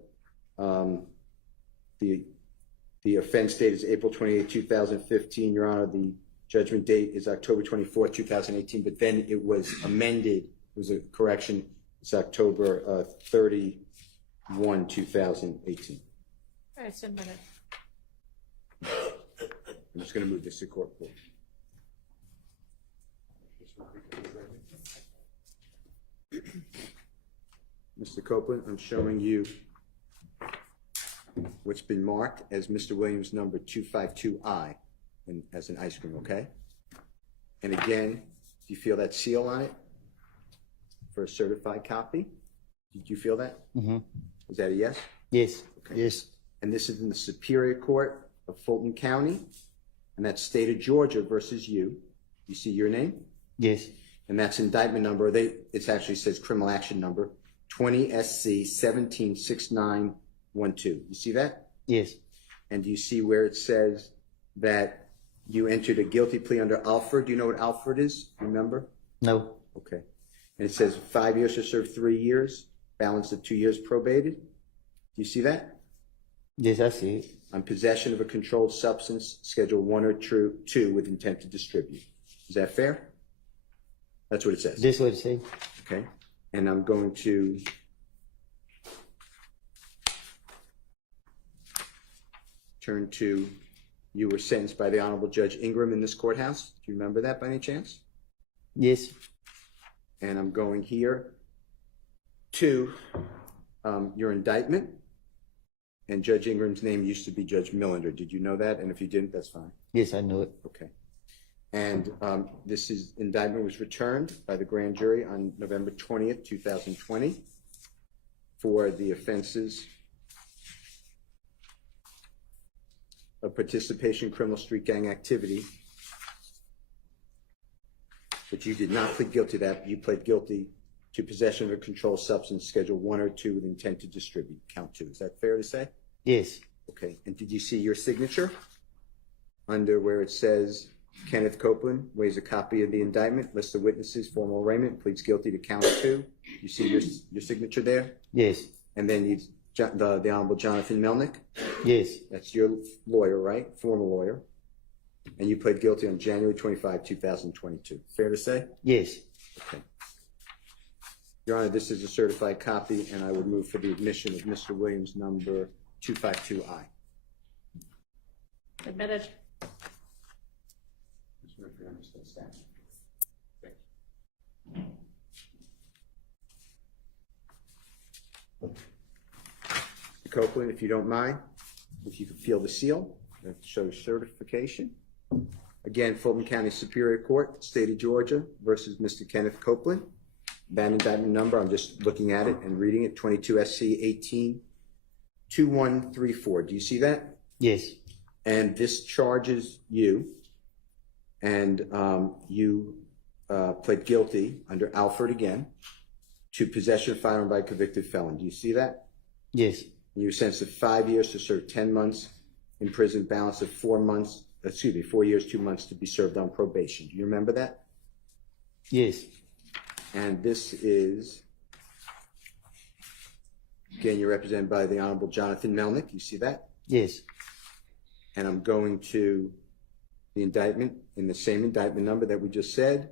The offense date is April 28, 2015. Your Honor, the judgment date is October 24, 2018, but then it was amended. It was a correction. It's October 31, 2018. All right, it's in a minute. I'm just going to move this to court, please. Mr. Copeland, I'm showing you what's been marked as Mr. Williams number 252I as an ice cream, okay? And again, do you feel that seal on it for a certified copy? Did you feel that? Mm-hmm. Is that a yes? Yes. Okay. Yes. And this is in the Superior Court of Fulton County, and that's state of Georgia versus you. You see your name? Yes. And that's indictment number, it actually says criminal action number 20 SC 176912. You see that? Yes. And do you see where it says that you entered a guilty plea under Alford? Do you know what Alford is? Remember? No. Okay. And it says 5 years to serve 3 years, balance of 2 years probated. Do you see that? Yes, I see it. On possession of a controlled substance, Schedule 1 or 2 with intent to distribute. Is that fair? That's what it says. This what it say. Okay. And I'm going to turn to, you were sentenced by the Honorable Judge Ingram in this courthouse. Do you remember that by any chance? Yes. And I'm going here to your indictment. And Judge Ingram's name used to be Judge Millender. Did you know that? And if you didn't, that's fine. Yes, I know it. Okay. And this indictment was returned by the grand jury on November 20th, 2020 for the offenses of participation in criminal street gang activity. But you did not plead guilty to that. You pled guilty to possession of a controlled substance, Schedule 1 or 2 with intent to distribute, count 2. Is that fair to say? Yes. Okay. And did you see your signature under where it says Kenneth Copeland waives a copy of the indictment, list of witnesses, formal arraignment, pleads guilty to count 2? You see your signature there? Yes. And then the Honorable Jonathan Melnick? Yes. That's your lawyer, right? Former lawyer. And you pled guilty on January 25, 2022. Fair to say? Yes. Okay. Your Honor, this is a certified copy, and I would move for the admission of Mr. Williams, number 252I. Admitted. Mr. Copeland, if you don't mind, if you could feel the seal, that shows certification. Again, Fulton County Superior Court, State of Georgia versus Mr. Kenneth Copeland. That indictment number, I'm just looking at it and reading it, 22 SC 182134. Do you see that? Yes. And this charges you, and you pled guilty under Alford again to possession of firearm by a convicted felon. Do you see that? Yes. And you were sentenced to 5 years to serve 10 months in prison, balance of 4 years, 2 months to be served on probation. Do you remember that? Yes. And this is, again, you're represented by the Honorable Jonathan Melnick. You see that? Yes. And I'm going to the indictment in the same indictment number that we just said.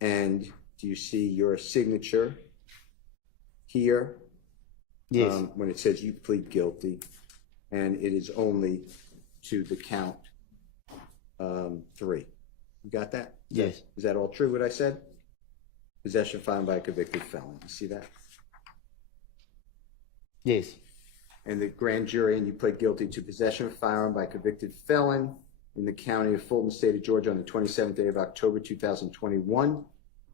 And do you see your signature here? Yes. When it says you plead guilty, and it is only to the count 3. You got that? Yes. Is that all true, what I said? Possession of firearm by a convicted felon. You see that? Yes. And the grand jury, and you pled guilty to possession of firearm by a convicted felon in the county of Fulton, State of Georgia on the 27th day of October 2021.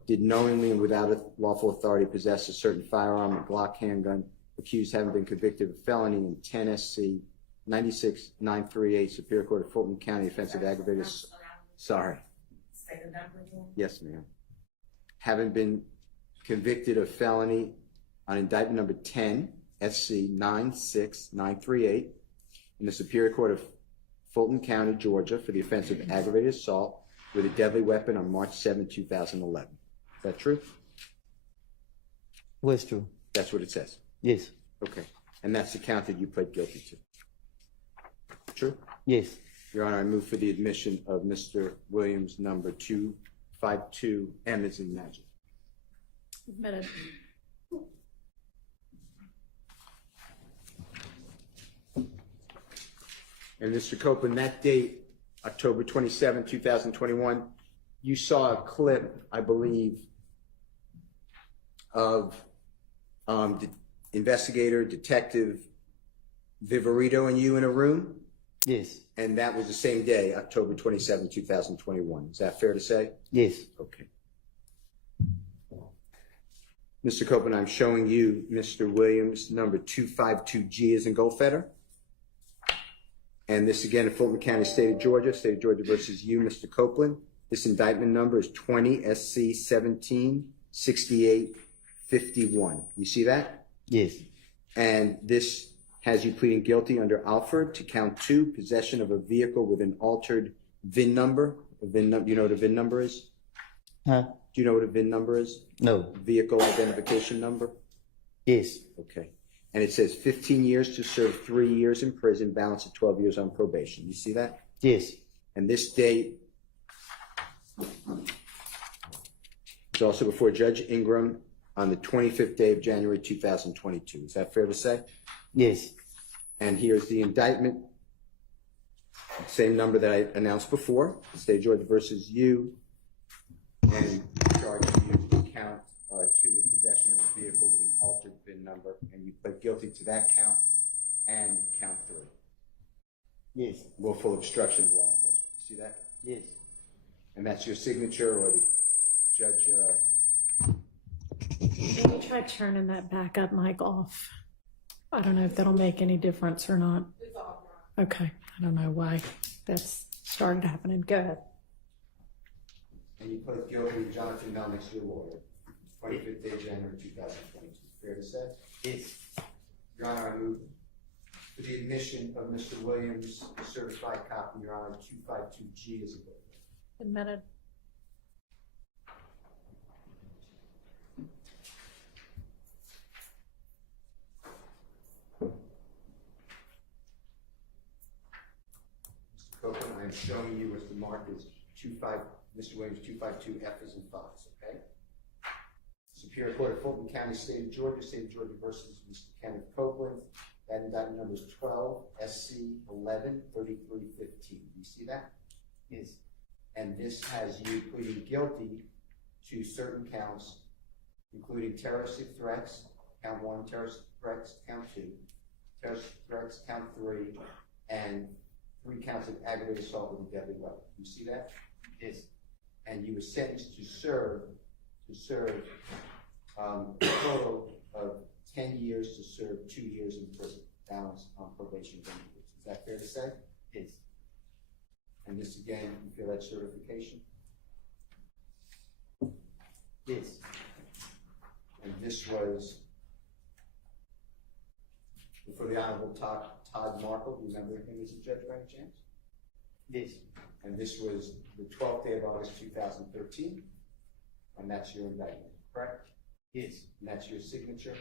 Did knowingly and without lawful authority possess a certain firearm, a Glock handgun, accused having been convicted of felony in 10 SC 96938, Superior Court of Fulton County, offensive aggravated. Sorry. Yes, ma'am. Having been convicted of felony on indictment number 10 SC 96938 in the Superior Court of Fulton County, Georgia, for the offense of aggravated assault with a deadly weapon on March 7, 2011. Is that true? What's true? That's what it says. Yes. Okay. And that's the count that you pled guilty to. True? Yes. Your Honor, I move for the admission of Mr. Williams, number 252M as in magic. Admitted. And Mr. Copeland, that date, October 27, 2021, you saw a clip, I believe, of investigator, Detective Viverito and you in a room, Yes. and that was the same day, October 27, 2021. Is that fair to say? Yes. Okay. Mr. Copeland, I'm showing you Mr. Williams, number 252G as in Goldfeder. And this again in Fulton County, State of Georgia versus you, Mr. Copeland. This indictment number is 20 SC 17 68 51. You see that? Yes. And this has you pleading guilty under Alford to count 2, possession of a vehicle with an altered VIN number. You know what a VIN number is? Huh? Do you know what a VIN number is? No. Vehicle identification number? Yes. Okay. And it says 15 years to serve 3 years in prison, balance of 12 years on probation. You see that? Yes. And this date is also before Judge Ingram on the 25th day of January 2022. Is that fair to say? Yes. And here's the indictment. Same number that I announced before. State of Georgia versus you. And charging you to count 2 with possession of a vehicle with an altered VIN number. And you pled guilty to that count and count 3. Yes. Willful obstruction of law enforcement. You see that? Yes. And that's your signature, or the judge? Can you try turning that backup mic off? I don't know if that'll make any difference or not. It's off. Okay, I don't know why that's started happening. Go ahead. And you pled guilty to Jonathan Melnick's your lawyer, 25th day of January 2022. Fair to say? Yes. Your Honor, I move for the admission of Mr. Williams' certified copy, Your Honor, 252G as a book. Admitted. Mr. Copeland, I am showing you what the mark is Mr. Williams 252F as in Fox, okay? Superior Court of Fulton County, State of Georgia versus Mr. Kenneth Copeland. That indictment number is 12 SC 11 3315. You see that? Yes. And this has you pleading guilty to certain counts, including terroristic threats, count 1, terroristic threats, count 2, terroristic threats, count 3, and 3 counts of aggravated assault with a deadly weapon. You see that? Yes. And you were sentenced to serve a total of 10 years to serve 2 years in prison, balance on probation. Is that fair to say? Yes. And this again, you feel that certification? Yes. And this was before the Honorable Todd Markle. Do you remember him as a judge by any chance? Yes. And this was the 12th day of August 2013. And that's your indictment, correct? Yes. And that's your signature?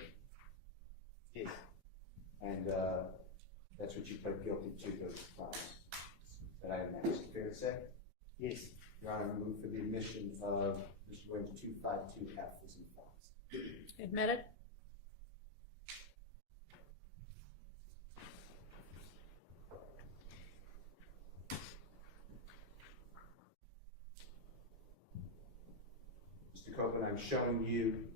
Yes. And that's what you pled guilty to, those crimes that I announced. Fair to say? Yes. Your Honor, I move for the admission of Mr. Williams 252F as in Fox. Admitted. Mr. Copeland, I'm showing you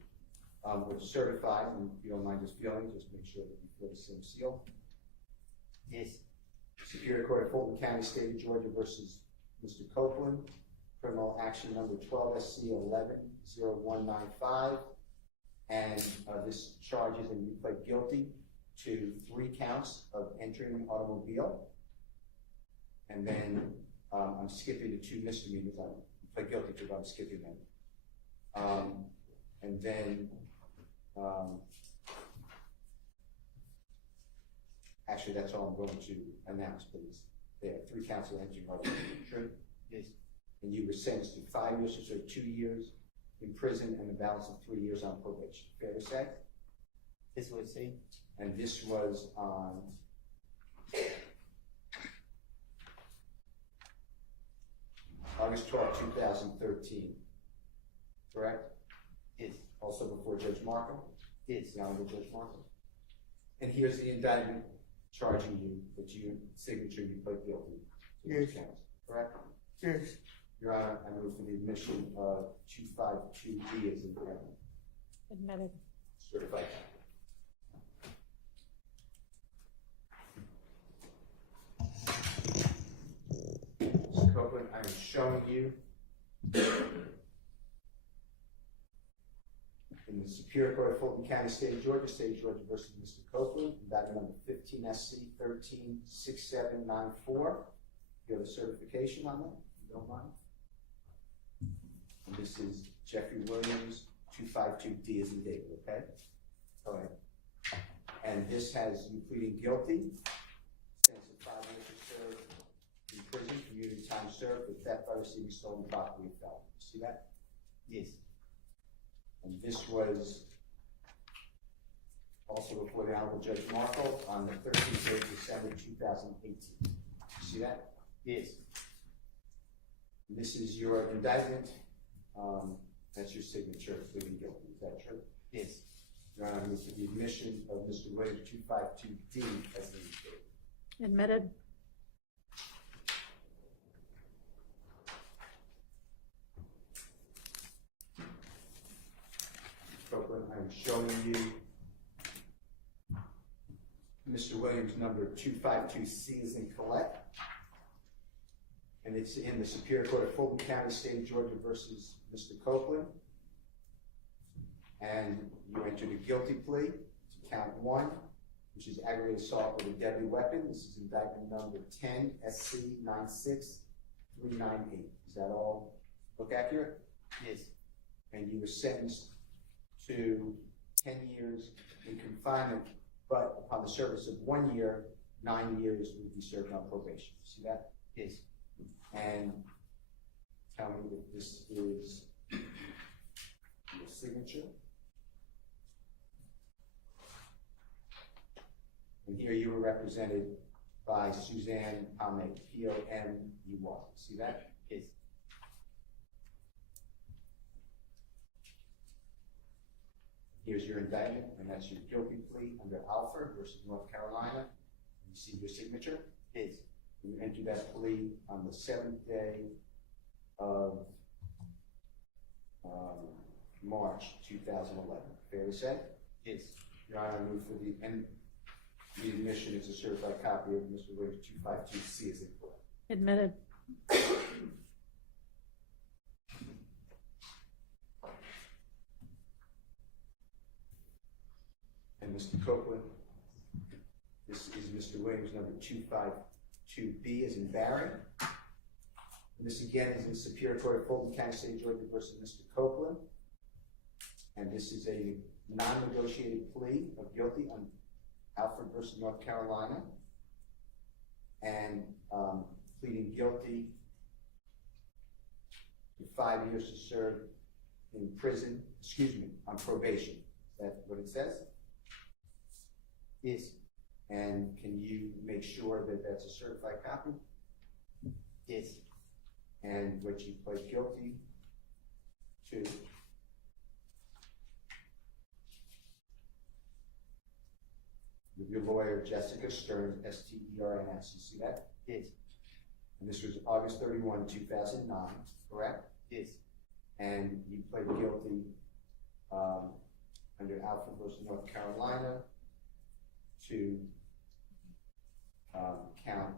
what's certified, and if you don't mind just feeling, just make sure that you feel the same seal. Yes. Superior Court of Fulton County, State of Georgia versus Mr. Copeland, criminal action number 12 SC 110195, and this charges, and you pled guilty to 3 counts of entering an automobile, and then I'm skipping the 2 misdemeanors. I pled guilty to, but I'm skipping them. And then, actually, that's all I'm going to announce, please. There are 3 counts of entering automobile. True? Yes. And you were sentenced to 5 years to serve 2 years in prison and the balance of 3 years on probation. Fair to say? This would say. And this was on August 12, 2013. Correct? Yes. Also before Judge Markham? Yes. The Honorable Judge Markham. And here's the indictment charging you that you signature you pled guilty to those counts. Correct? Yes. Your Honor, I move for the admission of 252B as in Admitted. certified. I'm showing you in the Superior Court of Fulton County, State of Georgia versus Mr. Copeland, indictment number 15 SC 136794. You have a certification on that, if you don't mind? And this is Jeffrey Williams, 252D as in David, okay? All right. And this has you pleading guilty, sentence of 5 years to serve in prison, community time served for theft by receiving stolen property of felon. See that? Yes. And this was also before the Honorable Judge Markle on the 13th of December 2018. See that? Yes. And this is your indictment. That's your signature, pleading guilty. Is that true? Yes. Your Honor, this is the admission of Mr. Williams 252D as indicated. Admitted. Copeland, I'm showing you Mr. Williams number 252C as in collect. And it's in the Superior Court of Fulton County, State of Georgia versus Mr. Copeland. And you entered a guilty plea to count 1, which is aggravated assault with a deadly weapon. This is indictment number 10 SC 96398. Is that all look accurate? Yes. And you were sentenced to 10 years in confinement, but upon the service of 1 year, 9 years would be served on probation. See that? Yes. And tell me that this is your signature. And here you were represented by Suzanne Pomey, P-O-M-E-Y. See that? Yes. Here's your indictment, and that's your guilty plea under Alford versus North Carolina. You see your signature? Yes. You entered that plea on the 7th day of March 2011. Fair to say? Yes. Your Honor, I move for the admission. It's a certified copy of Mr. Williams 252C as in court. Admitted. And Mr. Copeland, this is Mr. Williams number 252B as in Barry. And this again is in Superior Court of Fulton County, State of Georgia versus Mr. Copeland. And this is a non-negotiated plea of guilty on Alford versus North Carolina. And pleading guilty to 5 years to serve in prison, on probation. Is that what it says? Yes. And can you make sure that that's a certified copy? Yes. And what you pled guilty to with your lawyer, Jessica Stearns, S-T-E-R-N-S. You see that? Yes. And this was August 31, 2009, correct? Yes. And you pled guilty under Alford versus North Carolina to count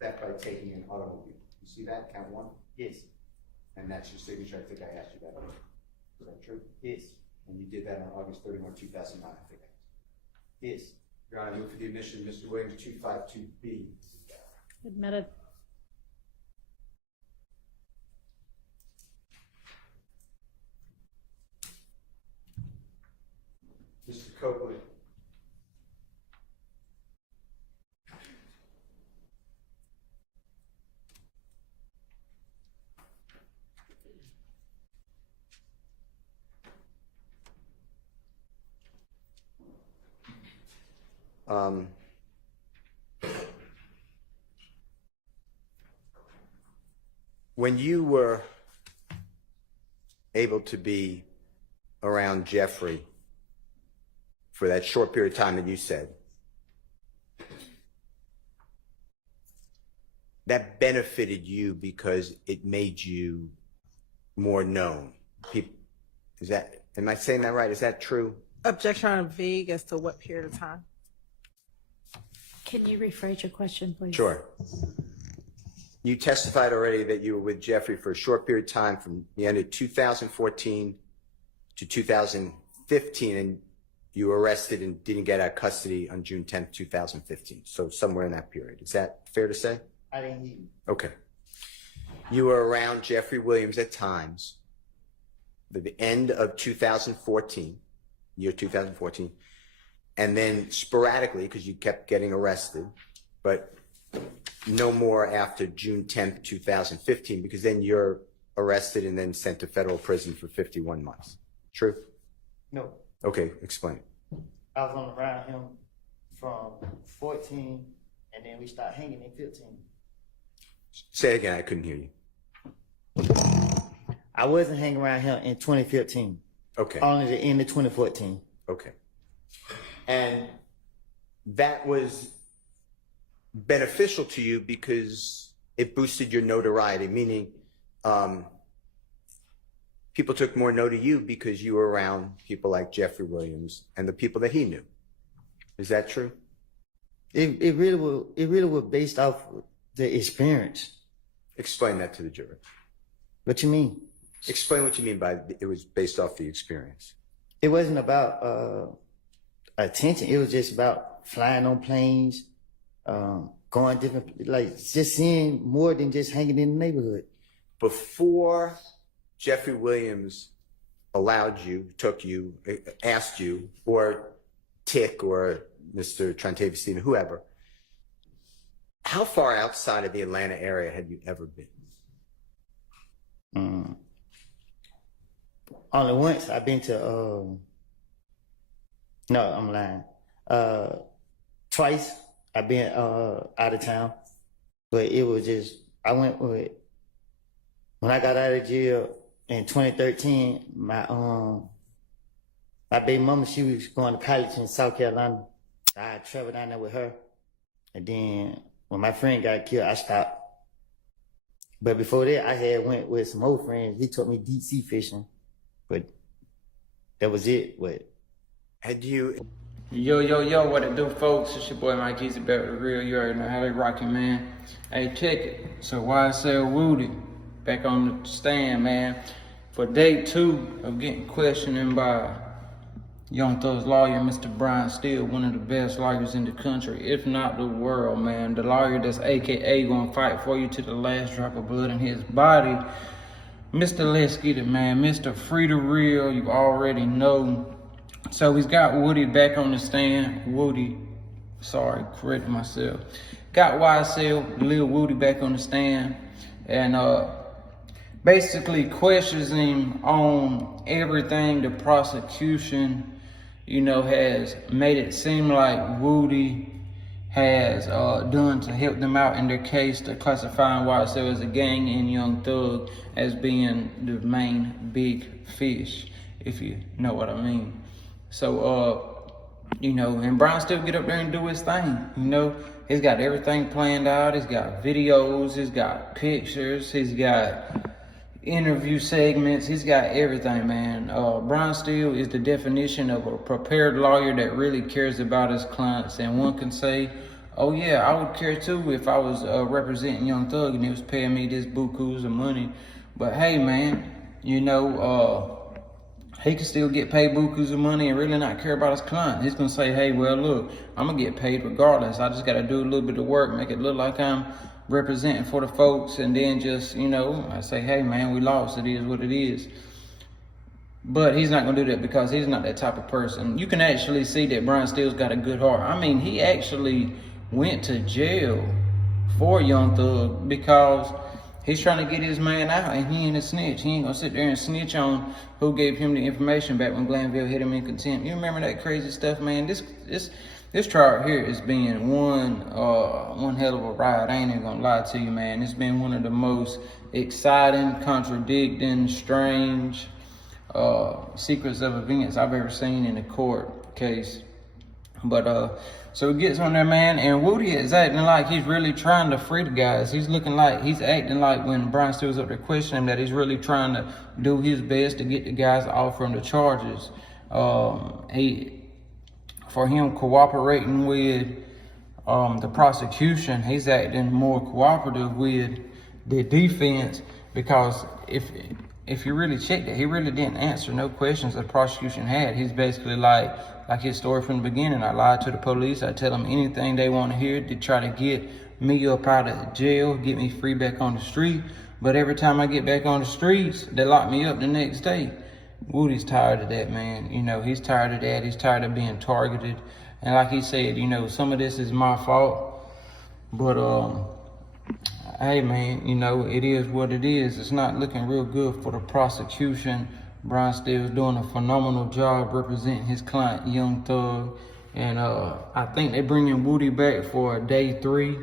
theft by taking an automobile. You see that? Count 1? Yes. And that's your signature. I think I asked you that earlier. Is that true? Yes. And you did that on August 31, 2009, I think. Yes. Your Honor, I move for the admission of Mr. Williams 252B. Admitted. Mr. Copeland. When you were able to be around Jeffrey for that short period of time that you said, that benefited you because it made you more known. People, am I saying that right? Is that true? Objection on vague as to what period of time? Can you rephrase your question, please? Sure. You testified already that you were with Jeffrey for a short period of time from the end of 2014 to 2015, and you were arrested and didn't get out of custody on June 10th, 2015. So somewhere in that period. Is that fair to say? I didn't hear you. Okay. You were around Jeffrey Williams at times, the end of 2014, year 2014, and then sporadically, because you kept getting arrested, but no more after June 10th, 2015, because then you're arrested and then sent to federal prison for 51 months. True? No, Okay, explain. I was on around him from 14, and then we started hanging in 15. Say it again, I couldn't hear you. I wasn't hanging around him in 2015. Okay. Only the end of 2014. Okay. And that was beneficial to you because it boosted your notoriety, meaning people took more note of you because you were around people like Jeffrey Williams and the people that he knew. Is that true? It really was based off the experience. Explain that to the jury. What you mean? Explain what you mean by it was based off the experience. It wasn't about attention. It was just about flying on planes, going different, like just seeing more than just hanging in the neighborhood. Before Jeffrey Williams allowed you, took you, asked you, or Tick or Mr. Trantavis Stephen, whoever, how far outside of the Atlanta area had you ever been? Only once. I've been to, no, I'm lying. Twice I've been out of town, but it was just, I went with, when I got out of jail in 2013, my baby mama, she was going to college in South Carolina. I traveled down there with her. And then when my friend got killed, I stopped. But before that, I had went with some old friends. He took me deep sea fishing, but that was it. But Had you? Yo, what it do, folks? It's your boy Mike EAZY back with the real. You already know how they rockin', man. Hey, check it. So Ysl Rico back on the stand, man, for day 2 of getting questioned by Young Thug's lawyer, Mr. Brian Steele, one of the best lawyers in the country, if not the world, man. The lawyer that's AKA gonna fight for you to the last drop of blood in his body. Mr. Let's Get It, man. Mr. Free the Real, you already know. So he's got Woody back on the stand. Corrected myself. Got Ysl, Lil Woody back on the stand. And basically questions him on everything the prosecution, has made it seem like Woody has done to help them out in their case, to classifying Ysl as a gang and Young Thug as being the main big fish, if you know what I mean. So, and Brian still get up there and do his thing, He's got everything planned out. He's got videos, he's got pictures, he's got interview segments, he's got everything, man. Brian Steele is the definition of a prepared lawyer that really cares about his clients. And one can say, oh yeah, I would care too if I was representing Young Thug and he was paying me this bukus of money. But hey, man, he can still get paid bukus of money and really not care about his client. He's gonna say, hey, well, look, I'm gonna get paid regardless. I just gotta do a little bit of work, make it look like I'm representing for the folks, and then just, I say, hey, man, we lost. It is what it is. But he's not gonna do that because he's not that type of person. You can actually see that Brian Steele's got a good heart. I mean, he actually went to jail for Young Thug because he's trying to get his man out, and he ain't a snitch. He ain't gonna sit there and snitch on who gave him the information back when Glanville hit him in contempt. You remember that crazy stuff, man? This trial here has been one hell of a ride. I ain't even gonna lie to you, man. It's been one of the most exciting, contradicting, strange sequence of events I've ever seen in a court case. But so he gets on there, man, and Woody is acting like he's really trying to free the guys. He's acting like when Brian Steele was up there questioning him, that he's really trying to do his best to get the guys off from the charges. For him cooperating with the prosecution, he's acting more cooperative with the defense, because if you really checked it, he really didn't answer no questions the prosecution had. He's basically like his story from the beginning. I lied to the police. I tell them anything they want to hear to try to get me up out of jail, get me free back on the street. But every time I get back on the streets, they lock me up the next day. Woody's tired of that, man. You know, he's tired of that. He's tired of being targeted. And like he said, you know, some of this is my fault. But, hey, man, you know, it is what it is. It's not looking real good for the prosecution. Brian Steele is doing a phenomenal job representing his client, Young Thug. And I think they're bringing Woody back for day 3.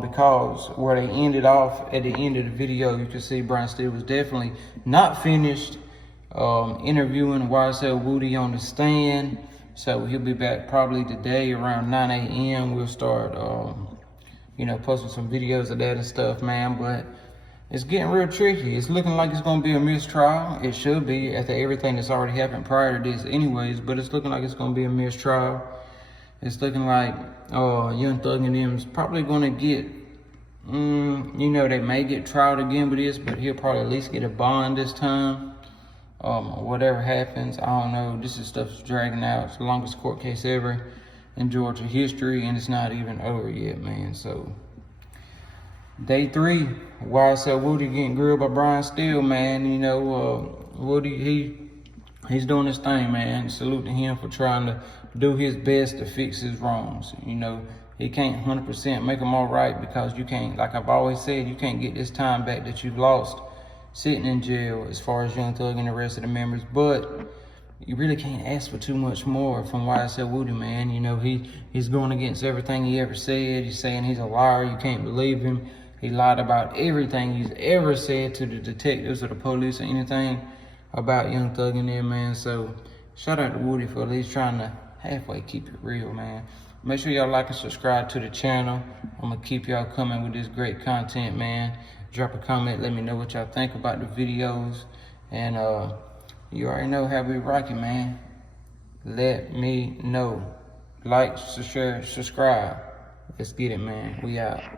Because where they ended off at the end of the video, you can see Brian Steele was definitely not finished interviewing Ysl Woody on the stand. So he'll be back probably today around 9 a.m. We'll start, you know, posting some videos of that and stuff, man. But it's getting real tricky. It's looking like it's going to be a mistrial. It should be after everything that's already happened prior to this anyways, but it's looking like it's going to be a mistrial. It's looking like Young Thug and them's probably going to get, you know, they may get tried again with this, but he'll probably at least get a bond this time. Whatever happens, I don't know. This is stuff's dragging out. It's the longest court case ever in Georgia history, and it's not even over yet, man. So, day 3, Ysl Woody getting grilled by Brian Steele, man. You know, Woody, he's doing his thing, man. Salute to him for trying to do his best to fix his wrongs. You know, he can't 100% make them all right, because you can't, like I've always said, you can't get this time back that you've lost sitting in jail as far as Young Thug and the rest of the members. But you really can't ask for too much more from Ysl Woody, man. You know, he's going against everything he ever said. He's saying he's a liar. You can't believe him. He lied about everything he's ever said to the detectives or the police or anything about Young Thug and them, man. So shout out to Woody for at least trying to halfway keep it real, man. Make sure y'all like and subscribe to the channel. I'm gonna keep y'all coming with this great content, man. Drop a comment, let me know what y'all think about the videos. And you already know how we rock it, man. Let me know. Like, share, subscribe. Let's get it, man. We out.